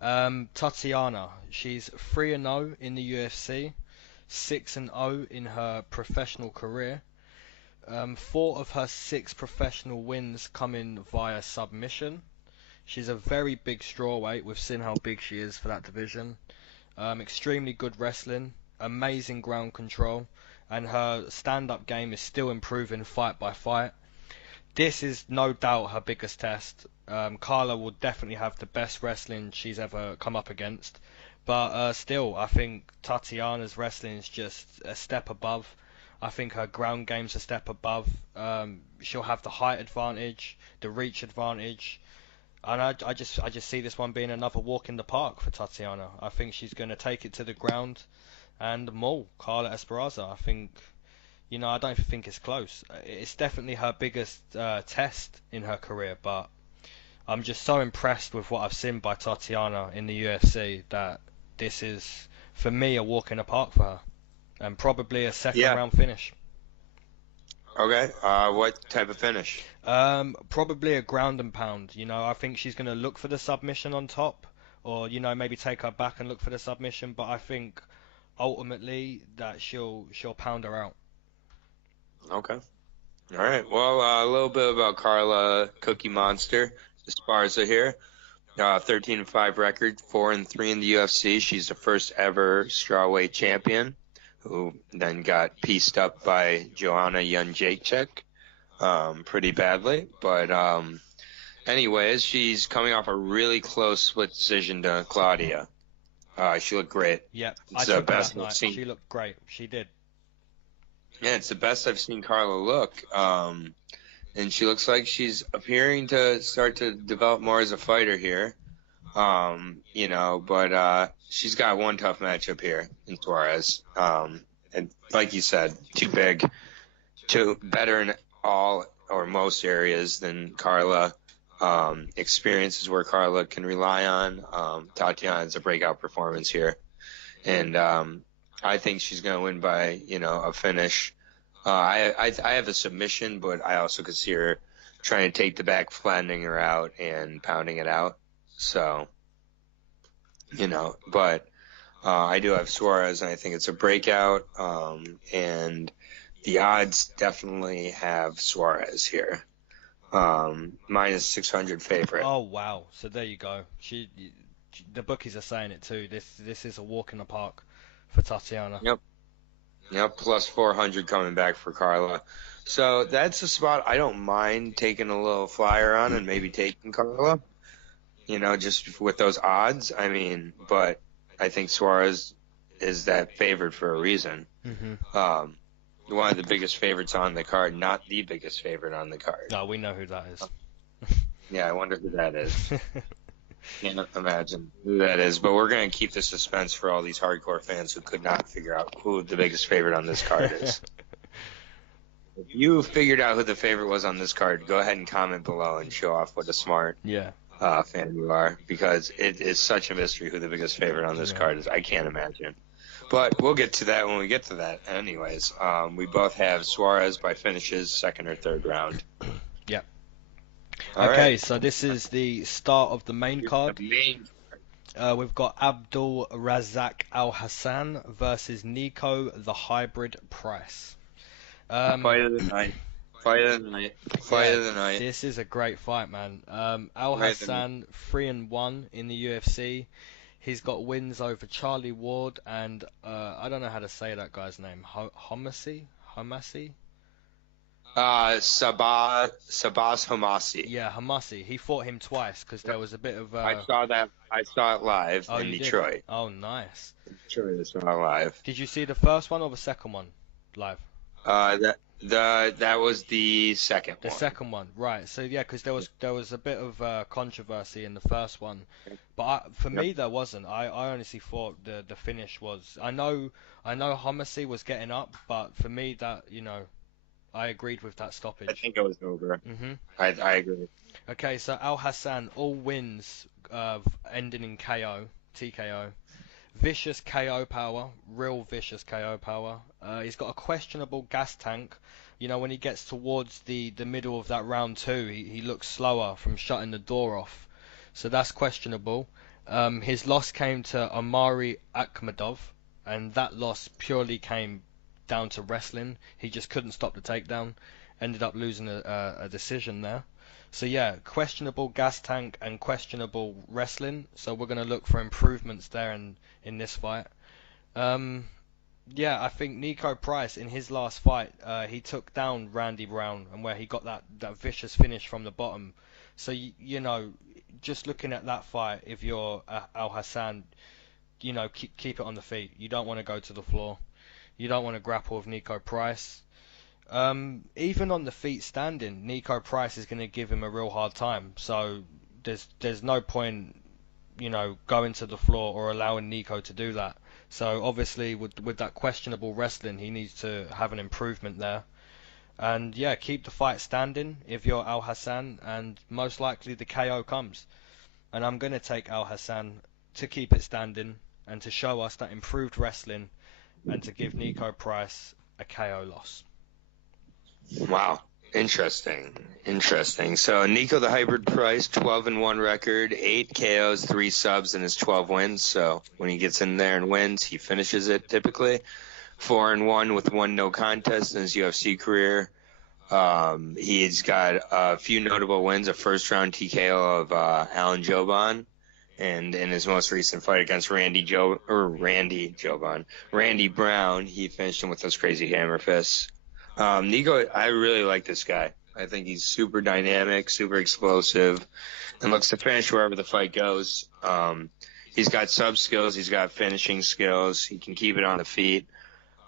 Tatiana, she's 3-0 in the UFC, 6-0 in her professional career. 4 of her 6 professional wins come in via submission. She's a very big strawweight. We've seen how big she is for that division. Extremely good wrestling, amazing ground control, and her stand-up game is still improving fight by fight. This is no doubt her biggest test. Carla will definitely have the best wrestling she's ever come up against. But still, I think Tatiana's wrestling is just a step above. I think her ground game's a step above. She'll have the height advantage, the reach advantage. And I just see this one being another walk in the park for Tatiana. I think she's going to take it to the ground and maul Carla Esperanza. I think, I don't think it's close. It's definitely her biggest test in her career, but I'm just so impressed with what I've seen by Tatiana in the UFC that this is, for me, a walk in the park for her. And probably a second round finish. Okay. What type of finish? Probably a ground and pound. I think she's going to look for the submission on top, or maybe take her back and look for the submission. But I think ultimately that she'll pound her out. Okay. All right. Well, a little bit about Carla Cookie Monster Esparza here. 13-5 record, 4-3 in the UFC. She's the first ever strawweight champion, who then got pieced up by Joanna Jędrzejczyk pretty badly. But anyways, she's coming off a really close split decision to Claudia. She looked great. Yeah, it's the best I've seen. She looked great. She did. Yeah, it's the best I've seen Carla look. And she looks like she's appearing to start to develop more as a fighter here. But she's got one tough matchup here in Suarez. And like you said, too big, better in all or most areas than Carla. Experiences where Carla can rely on. Tatiana's a breakout performance here. And I think she's going to win by, a finish. I have a submission, but I also could see her trying to take the back, flattening her out, and pounding it out. So, but I do have Suarez, and I think it's a breakout. And the odds definitely have Suarez here. -600 favorite. Oh, wow. So there you go. The bookies are saying it too. This is a walk in the park for Tatiana. Yep, plus 400 coming back for Carla. So that's a spot I don't mind taking a little flyer on and maybe taking Carla, just with those odds. I mean, but I think Suarez is that favorite for a reason. Mm-hmm. One of the biggest favorites on the card, not the biggest favorite on the card. No, we know who that is. Yeah, I wonder who that is. Can't imagine who that is, but we're going to keep the suspense for all these hardcore fans who could not figure out who the biggest favorite on this card is. If you figured out who the favorite was on this card, go ahead and comment below and show off what a smart fan you are, because it is such a mystery who the biggest favorite on this card is. I can't imagine. But we'll get to that when we get to that. Anyways, we both have Suarez by finishes, second or third round. Yeah. All okay, right. so this is the start of the main card. We've got Abdul Razak Alhassan versus Nico, the hybrid Price. Fight of the night. Fight of the night. This is a great fight, man. Alhassan 3-1 in the UFC. He's got wins over Charlie Ward and I don't know how to say that guy's name. Homasi? Sabas Hamasi. Yeah, Hamasi. He fought him twice because there was a bit of. I saw that. I saw it live Oh, in you did? Detroit. Oh, nice. Detroit, I saw it live. Did you see the first one or the second one live? That was the second The one. second one, right? So yeah, because there was a bit of controversy in the first one, but for me there wasn't. I honestly thought the finish was. I know Homasi was getting up, but for me that I agreed with that I stoppage. think it was over. Mhm. I agree. Okay, so Alhassan all wins ending in KO, TKO. Vicious KO power, real vicious KO power. He's got a questionable gas tank. When he gets towards the middle of that round two, he looks slower from shutting the door off. So that's questionable. His loss came to Omari Akhmedov, and that loss purely came down to wrestling. He just couldn't stop the takedown. Ended up losing a decision there. So yeah, questionable gas tank and questionable wrestling. So we're going to look for improvements there in this fight. Um, yeah, I think Niko Price in his last fight, he took down Randy Brown and where he got that vicious finish from the bottom. So just looking at that fight, if you're Alhassan, keep it on the feet. You don't want to go to the floor. You don't want to grapple with Niko Price. Even on the feet standing, Niko Price is going to give him a real hard time. So there's no point, going to the floor or allowing Nico to do that. So obviously with that questionable wrestling, he needs to have an improvement there. And yeah, keep the fight standing if you're Alhassan, and most likely the KO comes. And I'm going to take Alhassan to keep it standing and to show us that improved wrestling and to give Niko Price a KO loss. Wow. Interesting. So Nico the Hybrid Price, 12-1 record, 8 KOs, 3 subs in his 12 wins. So when he gets in there and wins, he finishes it typically. 4-1 with 1 no contest in his UFC career. He's got a few notable wins, a first round TKO of Aljamain, and in his most recent fight against Randy Brown, he finished him with those crazy hammer fists. Nico, I really like this guy. I think he's super dynamic, super explosive, and looks to finish wherever the fight goes. He's got sub skills. He's got finishing skills. He can keep it on the feet.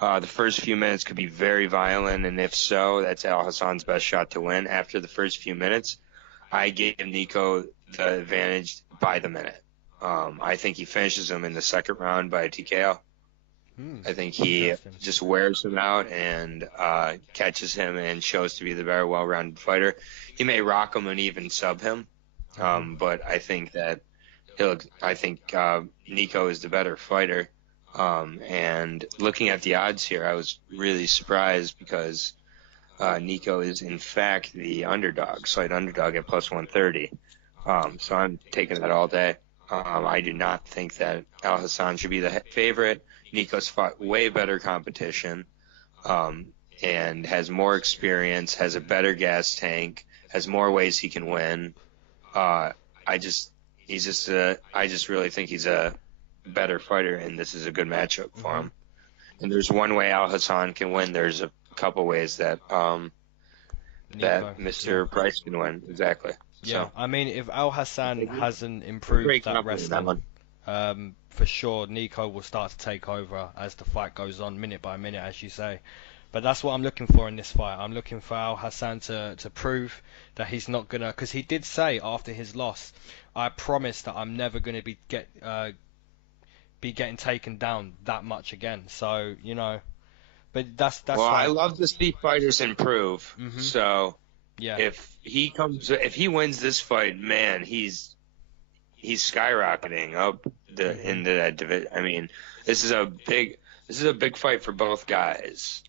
The first few minutes could be very violent, and if so, that's Alhassan's best shot to win. After the first few minutes, I gave Nico the advantage by the minute. I think he finishes him in the second round by a TKO. I think he just wears him out and catches him and shows to be the better, well-rounded fighter. He may rock him and even sub him, but I think that Nico is the better fighter. And looking at the odds here, I was really surprised because Nico is in fact the slight underdog at plus 130. So I'm taking that all day. I do not think that Alhassan should be the favorite. Nico's fought way better competition, and has more experience, has a better gas tank, has more ways he can win. I just really think he's a better fighter, and this is a good matchup for him. And there's one way Alhassan can win. There's a couple ways that Mr. Price can win. Exactly. Yeah, so, I mean, if Alhassan hasn't improved that wrestling, for sure, Nico will start to take over as the fight goes on, minute by minute, as you say. But that's what I'm looking for in this fight. I'm looking for Alhassan to prove that he's not gonna, because he did say after his loss, I promise that I'm never gonna be getting taken down that much again. So but that's. Well, I love to see fighters improve. So yeah, if he wins this fight, man, he's skyrocketing up into that division. I mean, this is a big fight for both guys.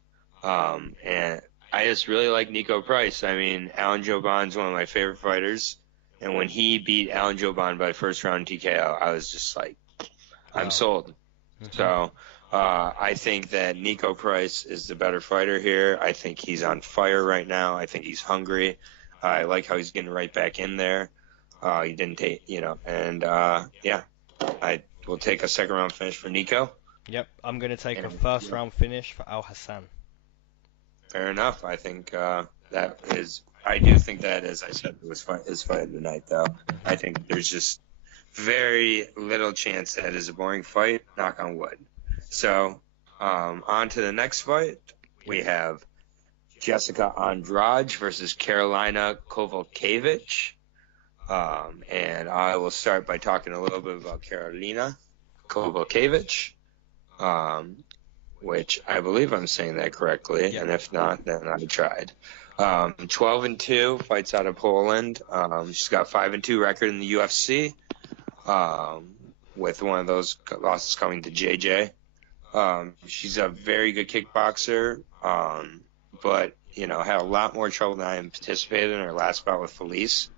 And I just really like Niko Price. I mean, Aljamain's one of my favorite fighters, and when he beat Aljamain by first round TKO, I was just like, I'm sold. So I think that Niko Price is the better fighter here. I think he's on fire right now. I think he's hungry. I like how he's getting right back in there. He didn't take, and I will take a second round finish for Nico. Yep, I'm going to take a first round finish for Alhassan. Fair enough. I think I do think that, as I said, was his fight of the night, though. I think there's just very little chance that is a boring fight, knock on wood. So, on to the next fight. We have Jessica Andrade versus Karolina Kowalkiewicz. And I will start by talking a little bit about Karolina Kowalkiewicz, which I believe I'm saying that correctly, and if not, then I tried. 12-2, fights out of Poland. She's got 5-2 record in the UFC, with one of those losses coming to JJ. She's a very good kickboxer, but had a lot more trouble than I anticipated in her last bout with Felice.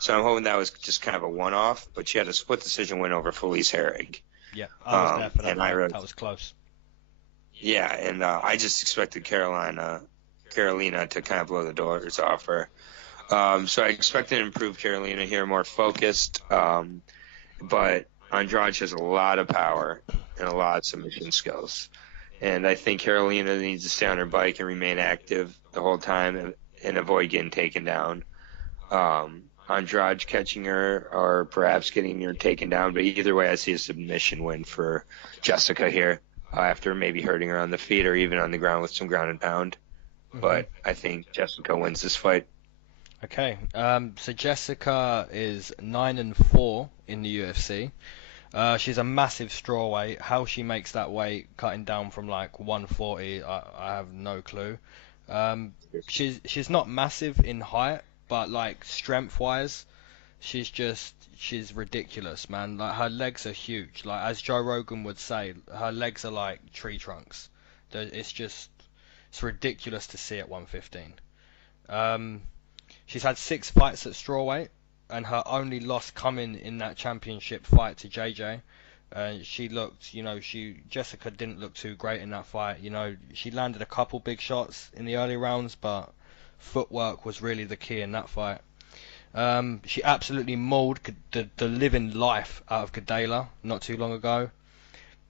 So I'm hoping that was just kind of a one-off, but she had a split decision win over Felice Herrig. Yeah, I was there for that. That was close. Yeah, and I just expected Karolina to kind of blow the doors off her. So I expected an improved Karolina here, more focused. But Andrade has a lot of power and a lot of submission skills. And I think Karolina needs to stay on her bike and remain active the whole time and avoid getting taken down. Andrade catching her or perhaps getting her taken down. But either way, I see a submission win for Jessica here after maybe hurting her on the feet or even on the ground with some ground and pound. Mm-hmm. But I think Jessica wins this fight. Okay, so Jessica is 9-4 in the UFC. She's a massive strawweight. How she makes that weight, cutting down from like 140, I have no clue. She's not massive in height, but like strength-wise, she's ridiculous, man. Like her legs are huge. Like as Joe Rogan would say, her legs are like tree trunks. It's ridiculous to see at 115. She's had 6 fights at strawweight, and her only loss coming in that championship fight to JJ. Jessica didn't look too great in that fight. She landed a couple big shots in the early rounds, but footwork was really the key in that fight. She absolutely mauled the living life out of Gadela not too long ago.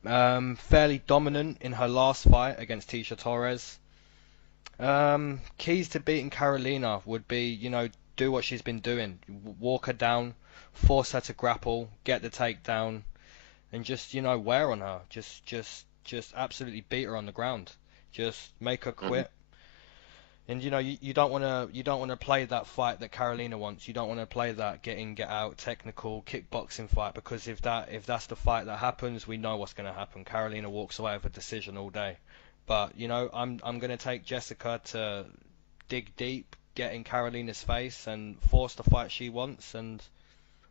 Fairly dominant in her last fight against Tisha Torres. Keys to beating Karolina would be, do what she's been doing. Walk her down, force her to grapple, get the takedown, and just, wear on her. Just absolutely beat her on the ground. Just make her quit. And you don't want to play that fight that Karolina wants. You don't want to play that get in, get out, technical kickboxing fight, because if that's the fight that happens, we know what's going to happen. Karolina walks away with a decision all day. But I'm going to take Jessica to dig deep, get in Karolina's face, and force the fight she wants, and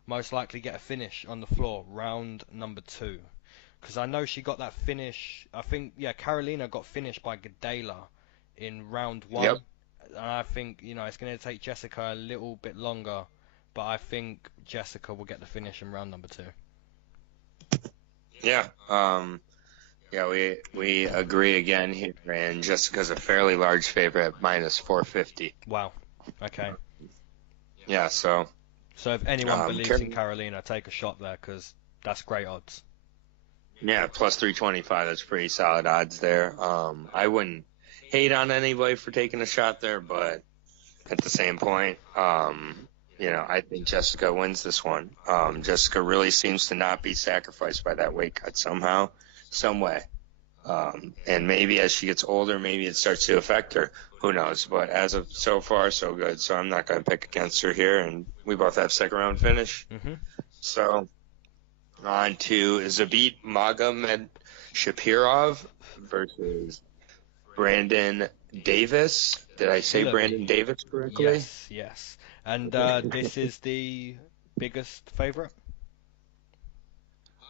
most likely get a finish on the floor, round number 2. Because I know she got that finish. I think Karolina got finished by Gadela in round 1. Yep. And I think it's going to take Jessica a little bit longer, but I think Jessica will get the finish in round number 2. Yeah. Yeah, we agree again here, and Jessica's a fairly large favorite at -450. Wow. Okay. Yeah, so if anyone believes in Karolina, take a shot there, because that's great odds. Yeah, +325, that's pretty solid odds there. I wouldn't hate on anybody for taking a shot there, but at the same point, I think Jessica wins this one. Jessica really seems to not be sacrificed by that weight cut somehow. Some way. And maybe as she gets older, maybe it starts to affect her. Who knows? But as of so far, so good. So I'm not going to pick against her here. And we both have second round finish. Mm-hmm. So on to Zabit Magomed Shapirov versus Brandon Davis. Did I say Brandon Davis correctly? Yes. And this is the biggest favorite?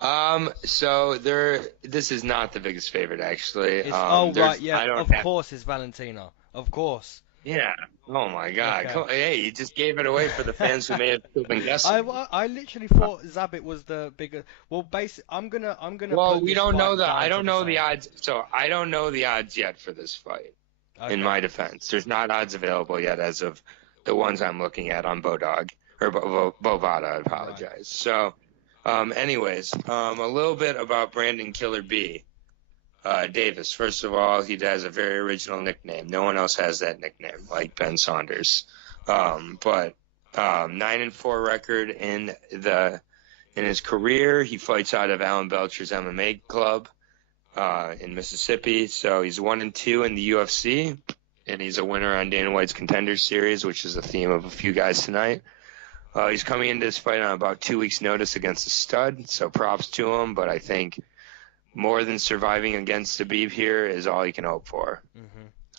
This is not the biggest favorite, actually. Of course it's Valentina. Of course. Yeah. Oh my God. Okay. Hey, you just gave it away for the fans who may have been guessing. I literally thought Zabit was the bigger. Well, I'm gonna. Well, we don't know that. I don't know the odds. So I don't know the odds yet for this fight. Okay. In my defense, there's not odds available yet as of the ones I'm looking at on Bodog or Bovada. I apologize. Right. So. Anyways, a little bit about Brandon Killer B. Davis. First of all, he has a very original nickname. No one else has that nickname, like Ben Saunders. But 9-4 record in his career. He fights out of Alan Belcher's MMA club in Mississippi. So he's 1-2 in the UFC, and he's a winner on Dana White's Contenders Series, which is the theme of a few guys tonight. He's coming into this fight on about 2 weeks' notice against a stud, so props to him. But I think more than surviving against Khabib here is all he can hope for.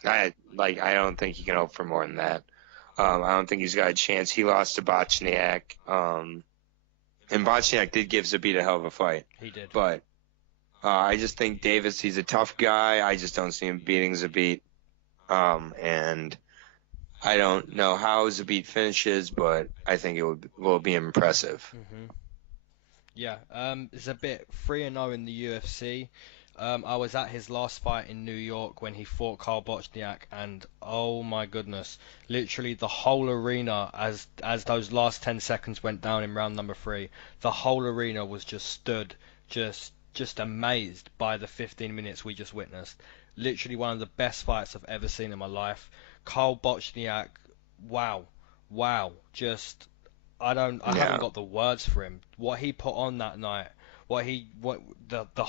I don't think he can hope for more than that. I don't think he's got a chance. He lost to Bochniak, and Bochniak did give Zabit a hell of a fight. He did. But I just think Davis, he's a tough guy. I just don't see him beating Zabit. And I don't know how Zabit finishes, but I think it will be impressive. Yeah, Zabit 3-0 in the UFC. I was at his last fight in New York when he fought Karl Bochniak, and oh my goodness, literally the whole arena, as those last 10 seconds went down in round number 3, the whole arena was just stood, just amazed by the 15 minutes we just witnessed. Literally one of the best fights I've ever seen in my life. Karl Bochniak, wow, just I haven't got the words for him. What he put on that night, the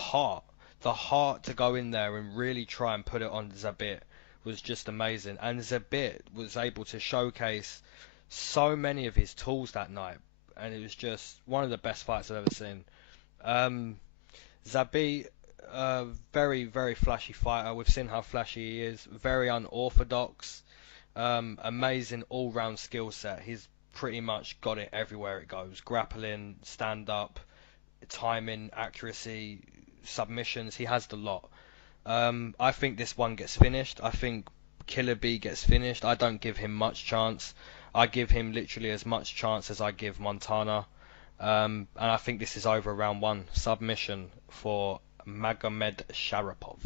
heart to go in there and really try and put it on Zabit was just amazing. And Zabit was able to showcase so many of his tools that night, and it was just one of the best fights I've ever seen. Zabit, very, very flashy fighter. We've seen how flashy he is. Very unorthodox. Amazing all-round skill set. He's pretty much got it everywhere it goes. Grappling, stand-up, timing, accuracy, submissions. He has the lot. I think this one gets finished. I think Killer B gets finished. I don't give him much chance. I give him literally as much chance as I give Montana. And I think this is over round 1. Submission for Magomed Sharapov.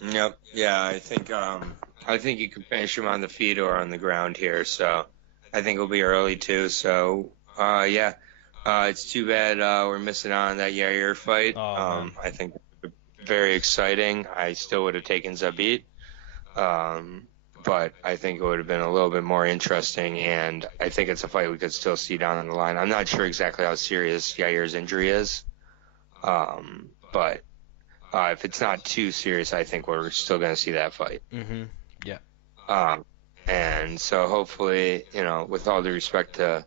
Yep. Yeah, I think you can finish him on the feet or on the ground here. So I think it'll be early too. So yeah, it's too bad we're missing out on that Yair fight. I think very exciting. I still would have taken Zabit, but I think it would have been a little bit more interesting. And I think it's a fight we could still see down the line. I'm not sure exactly how serious Yair's injury is, but if it's not too serious, I think we're still going to see that fight. Yeah. And so hopefully, with all due respect to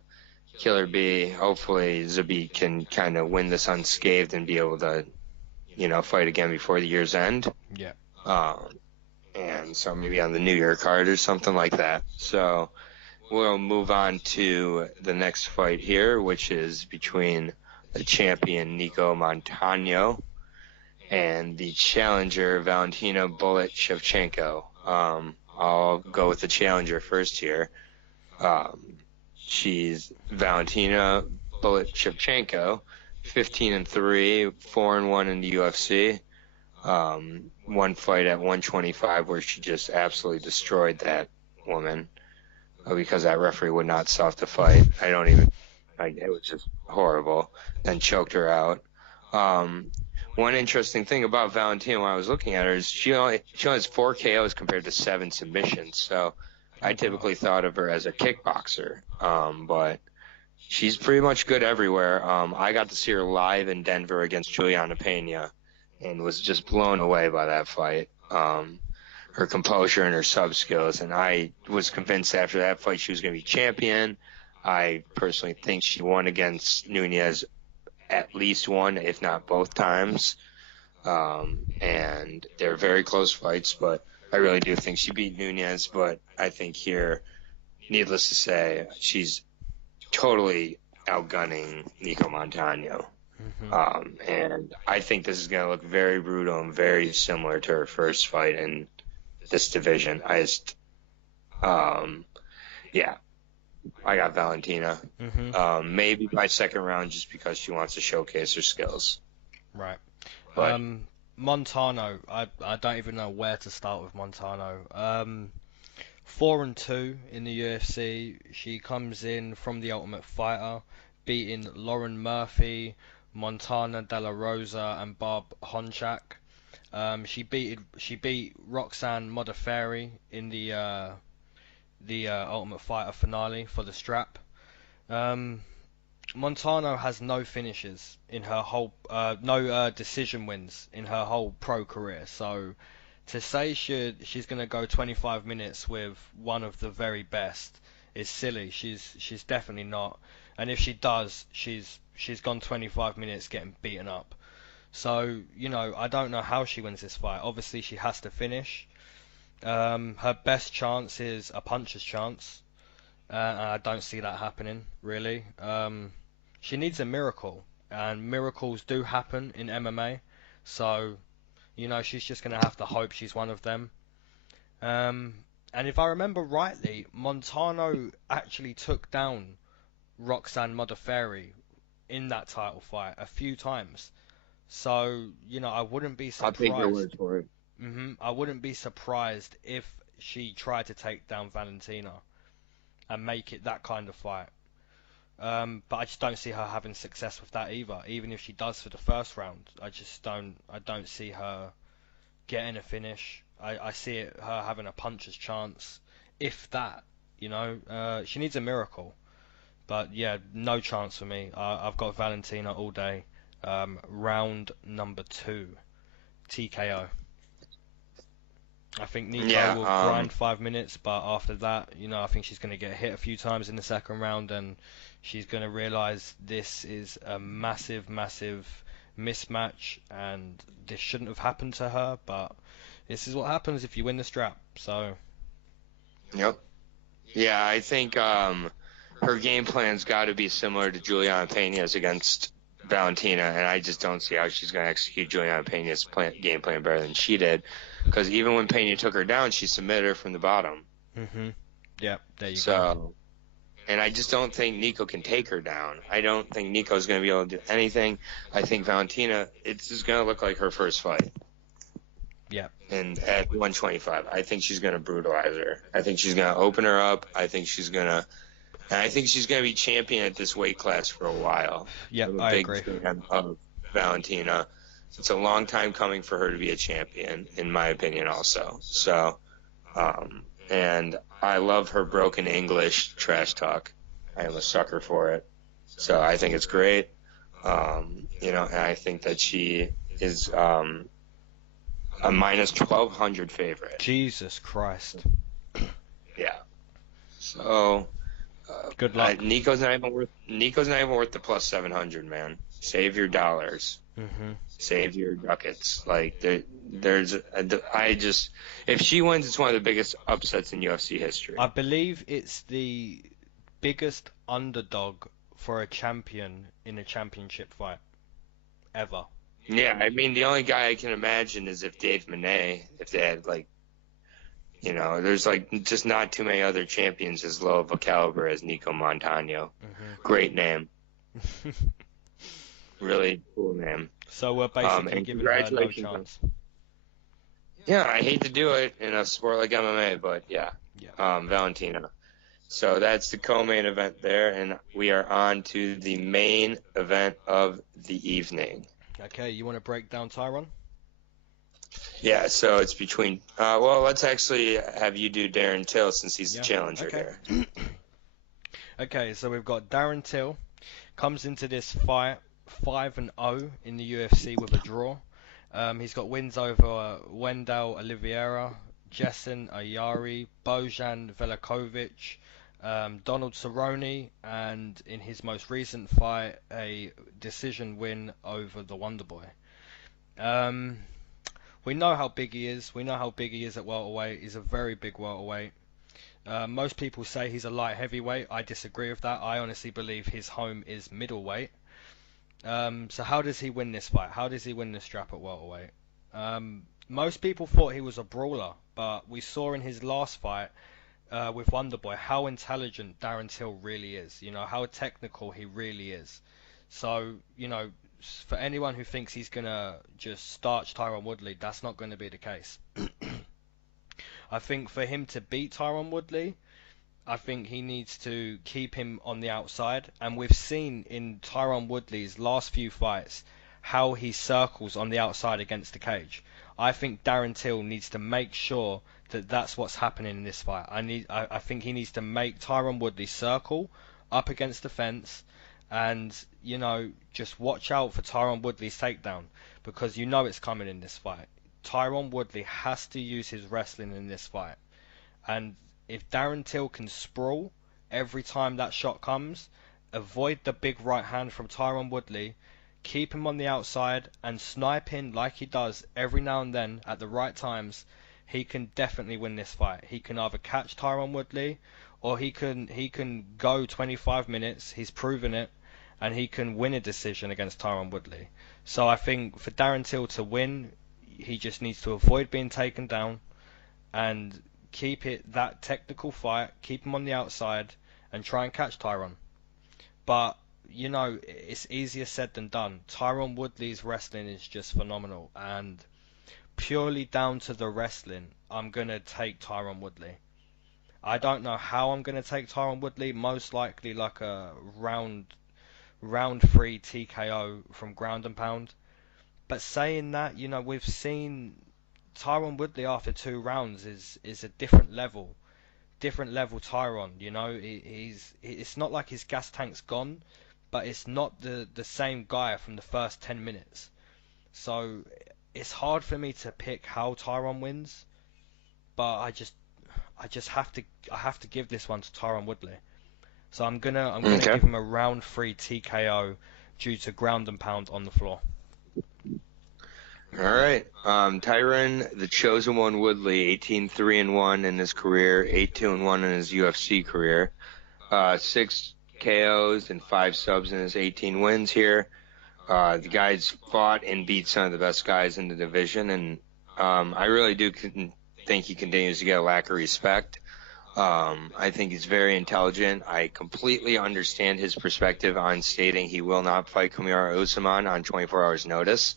Killer B, hopefully Zabit can kind of win this unscathed and be able to, fight again before the year's end. Yeah. And so maybe on the New Year card or something like that. So we'll move on to the next fight here, which is between the champion Niko Montano and the challenger Valentina Bullet Shevchenko. I'll go with the challenger first here. She's Valentina Bullet Shevchenko, 15-3, 4-1 in the UFC. One fight at 125 where she just absolutely destroyed that woman because that referee would not stop the fight. It was just horrible, and choked her out. One interesting thing about Valentina when I was looking at her is she only has 4 KOs compared to 7 submissions. So I typically thought of her as a kickboxer, but she's pretty much good everywhere. I got to see her live in Denver against Juliana Pena and was just blown away by that fight. Her composure and her sub skills, and I was convinced after that fight she was going to be champion. I personally think she won against Nunes at least one, if not both times. And they're very close fights, but I really do think she beat Nunes. But I think here, needless to say, she's totally outgunning Niko Montano. And I think this is going to look very brutal and very similar to her first fight in this division. I got Valentina. Maybe by second round just because she wants to showcase her skills. Right. But, Montano, I don't even know where to start with Montano. 4-2 in the UFC. She comes in from the Ultimate Fighter, beating Lauren Murphy, Montana De La Rosa, and Barb Honchak. She beat Roxanne Modafferi in the Ultimate Fighter finale for the strap. Um, Montano has no finishes in her whole, no decision wins in her whole pro career. So to say she's gonna go 25 minutes with one of the very best is silly. She's definitely not. And if she does, she's gone 25 minutes getting beaten up. So I don't know how she wins this fight. Obviously, she has to finish. Her best chance is a puncher's chance. And I don't see that happening, really. She needs a miracle, and miracles do happen in MMA. So, she's just going to have to hope she's one of them. Um, and if I remember rightly, Montano actually took down Roxanne Modafferi in that title fight a few times. So, I wouldn't be I'll take your surprised. word for it. I wouldn't be surprised if she tried to take down Valentina and make it that kind of fight. But I just don't see her having success with that either. Even if she does for the first round, I don't see her getting a finish. I see her having a puncher's chance, if that. She needs a miracle. But yeah, no chance for me. I've got Valentina all day. Round number 2, TKO. I think Nico Yeah, will grind 5 minutes, but after that, I think she's going to get hit a few times in the second round, and she's going to realize this is a massive, massive mismatch, and this shouldn't have happened to her, but this is what happens if you win the strap. So, yep. Yeah, I think her game plan's got to be similar to Juliana Pena's against Valentina, and I just don't see how she's going to execute Juliana Pena's game plan better than she did. Because even when Pena took her down, she submitted her from the bottom. Yeah, there you go. So, and I just don't think Nico can take her down. I don't think Nico's going to be able to do anything. I think Valentina, it's just going to look like her first fight. Yeah. And at 125, I think she's going to brutalize her. I think she's going to open her up. I think she's going to be champion at this weight class for a while. Yeah, I'm a I big agree. fan of Valentina. It's a long time coming for her to be a champion, in my opinion, also. So, and I love her broken English trash talk. I am a sucker for it. So I think it's great. And I think that she is a minus 1,200 favorite. Jesus Christ. Yeah. So, good luck. Nico's not even worth the plus 700, man. Save your dollars. Save your ducats. Like if she wins, it's one of the biggest upsets in UFC history. I believe it's the biggest underdog for a champion in a championship fight ever. Yeah, I mean the only guy I can imagine is if Dave Manet, if they had there's just not too many other champions as low of a caliber as Niko Montano. Great name. Really cool name. So we're basically giving her no chance. Yeah, I hate to do it in a sport like MMA, but yeah. Valentina. So that's the co-main event there, and we are on to the main event of the evening. Okay, you want to break down Tyron? Yeah, so it's between. Let's actually have you do Darren Till since he's the challenger here. Okay, so we've got Darren Till comes into this fight 5-0 in the UFC with a draw. He's got wins over Wendell Oliveira, Jason Ayari, Bojan Velakovic, Donald Cerrone, and in his most recent fight, a decision win over the Wonder Boy. We know how big he is. We know how big he is at welterweight. He's a very big welterweight. Most people say he's a light heavyweight. I disagree with that. I honestly believe his home is middleweight. So how does he win this fight? How does he win the strap at welterweight? Most people thought he was a brawler, but we saw in his last fight with Wonderboy how intelligent Darren Till really is. How technical he really is. So, for anyone who thinks he's going to just starch Tyron Woodley, that's not going to be the case. I think for him to beat Tyron Woodley, I think he needs to keep him on the outside, and we've seen in Tyron Woodley's last few fights how he circles on the outside against the cage. I think Darren Till needs to make sure that that's what's happening in this fight. I think he needs to make Tyron Woodley circle up against the fence, and just watch out for Tyron Woodley's takedown, because it's coming in this fight. Tyron Woodley has to use his wrestling in this fight, and if Darren Till can sprawl every time that shot comes, avoid the big right hand from Tyron Woodley, keep him on the outside and snipe in like he does every now and then at the right times, he can definitely win this fight. He can either catch Tyron Woodley, or he can go 25 minutes. He's proven it, and he can win a decision against Tyron Woodley. So I think for Darren Till to win, he just needs to avoid being taken down and keep it that technical fight, keep him on the outside, and try and catch Tyron. But it's easier said than done. Tyron Woodley's wrestling is just phenomenal, and purely down to the wrestling, I'm gonna take Tyron Woodley. I don't know how I'm gonna take Tyron Woodley. Most likely like a round 3 TKO from ground and pound. But saying that, we've seen Tyron Woodley after 2 rounds is a different level. Different level Tyron, it's not like his gas tank's gone, but it's not the same guy from the first 10 minutes. So it's hard for me to pick how Tyron wins, but I just have to give this one to Tyron Woodley. So I'm gonna give him a round 3 TKO due to ground and pound on the floor. All right, Tyron, the chosen one, Woodley, 18-3-1 in his career, 8-2-1 in his UFC career, 6 KOs and 5 subs in his 18 wins here. The guy's fought and beat some of the best guys in the division, and I really do think he continues to get a lack of respect. I think he's very intelligent. I completely understand his perspective on stating he will not fight Kamaru Usman on 24 hours notice.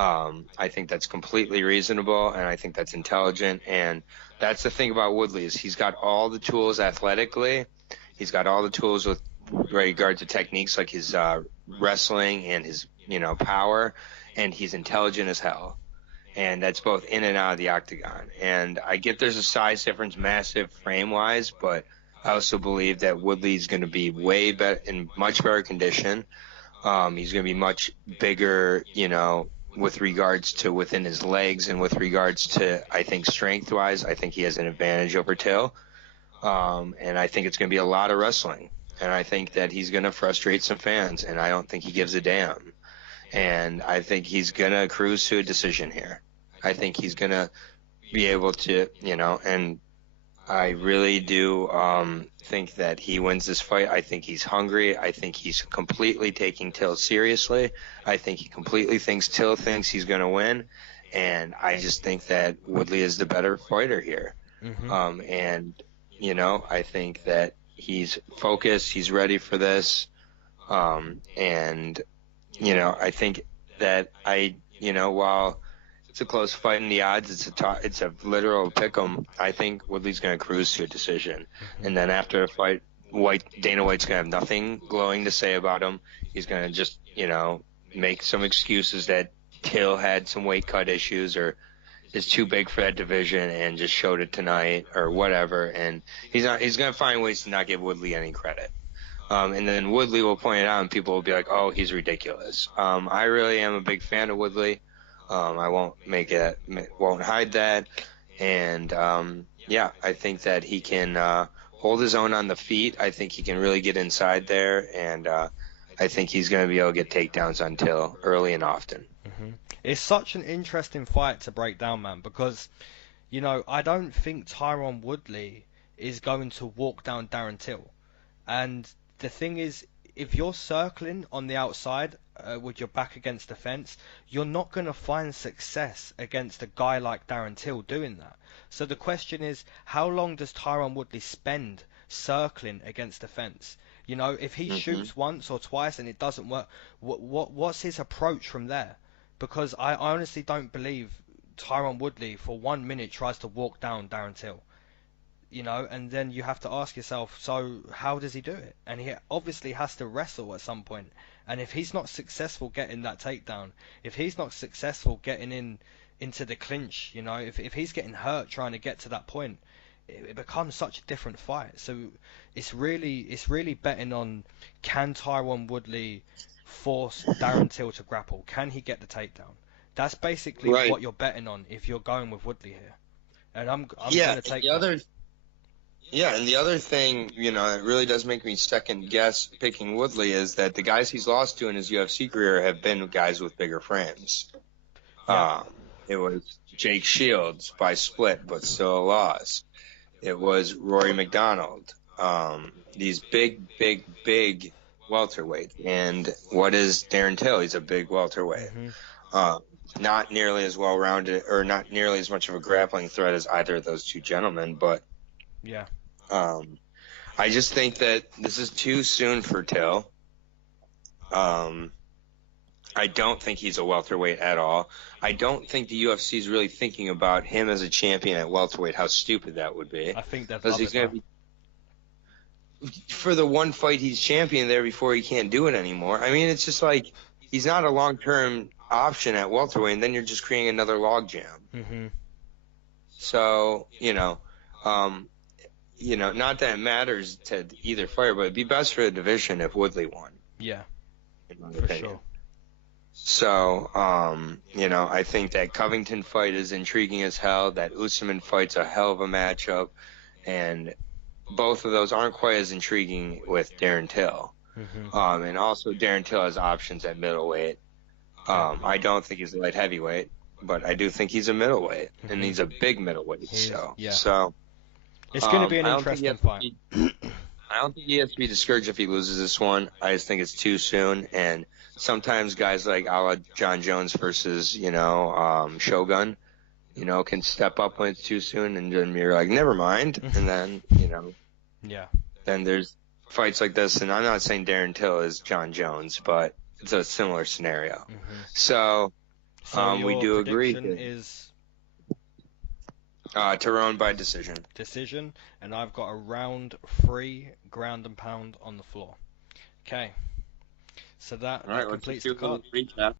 I think that's completely reasonable, and I think that's intelligent. And that's the thing about Woodley, is he's got all the tools athletically. He's got all the tools with regard to techniques like his wrestling and his power, and he's intelligent as hell. And that's both in and out of the octagon. And I get there's a size difference, massive frame-wise, but I also believe that Woodley's going to be way better, in much better condition. He's going to be much bigger, with regards to within his legs, and with regards to, I think, strength-wise, I think he has an advantage over Till. And I think it's going to be a lot of wrestling. And I think that he's going to frustrate some fans, and I don't think he gives a damn. And I think he's going to cruise to a decision here. I think he's going to be able to, and I really do think that he wins this fight. I think he's hungry. I think he's completely taking Till seriously. I think he completely thinks Till thinks he's going to win. And I just think that Woodley is the better fighter here. Mm-hmm. And, I think that he's focused. He's ready for this. And, I think that while it's a close fight in the odds, it's a literal pick'em. I think Woodley's going to cruise to a decision. And then after the fight, Dana White's going to have nothing glowing to say about him. He's going to just, make some excuses that Till had some weight cut issues or is too big for that division and just showed it tonight or whatever. And he's going to find ways to not give Woodley any credit. And then Woodley will point it out, and people will be like, "Oh, he's ridiculous." I really am a big fan of Woodley. I won't hide that. And I think that he can hold his own on the feet. I think he can really get inside there, and I think he's going to be able to get takedowns on Till early and often. Mm-hmm. It's such an interesting fight to break down, man, because I don't think Tyron Woodley is going to walk down Darren Till, and the thing is, if you're circling on the outside with your back against the fence, you're not going to find success against a guy like Darren Till doing that. So the question is, how long does Tyron Woodley spend circling against the fence? If he shoots once or twice and it doesn't work, what's his approach from there? Because I honestly don't believe Tyron Woodley for 1 minute tries to walk down Darren Till. And then you have to ask yourself, so how does he do it? And he obviously has to wrestle at some point. And if he's not successful getting that takedown, if he's not successful getting in, into the clinch. You know, if he's getting hurt trying to get to that point, it becomes such a different fight. So it's really betting on, can Tyron Woodley force Darren Till to grapple? Can he get the takedown? That's basically Right. what you're betting on if you're going with Woodley here. And I'm Yeah, gonna take the that. other Yeah, and the other thing, you know, it really does make me second guess picking Woodley is that the guys he's lost to in his UFC career have been guys with bigger frames. Yeah. It was Jake Shields by split, but still a loss. It was Rory McDonald. These big welterweights. And what is Darren Till? He's a big welterweight. Not nearly as well-rounded, or not nearly as much of a grappling threat as either of those two gentlemen, but Yeah. I just think that this is too soon for Till. I don't think he's a welterweight at all. I don't think the UFC is really thinking about him as a champion at welterweight. How stupid that would be. I think that's Because he's going to be, for the one fight he's champion there before he can't do it anymore. I mean, it's just like he's not a long-term option at welterweight, and then you're just creating another logjam. So, not that it matters to either fighter, but it'd be best for the division if Woodley won. Yeah, in my for opinion. sure. So, I think that Covington fight is intriguing as hell. That Usman fight's a hell of a matchup, and both of those aren't quite as intriguing with Darren Till. And also Darren Till has options at middleweight. I don't think he's a light heavyweight, but I do think he's a middleweight, and he's a big middleweight. So it's going to be an interesting fight. I don't think he has to be discouraged if he loses this one. I just think it's too soon, and sometimes guys like a la John Jones versus, Shogun, can step up when it's too soon, and then you're like, never mind, and then, then there's fights like this, and I'm not saying Darren Till is John Jones, but it's a similar scenario. So we do agree. Is Tyron by decision. And I've got a round 3 ground and pound on the floor. Okay, so that completes the card. Recap.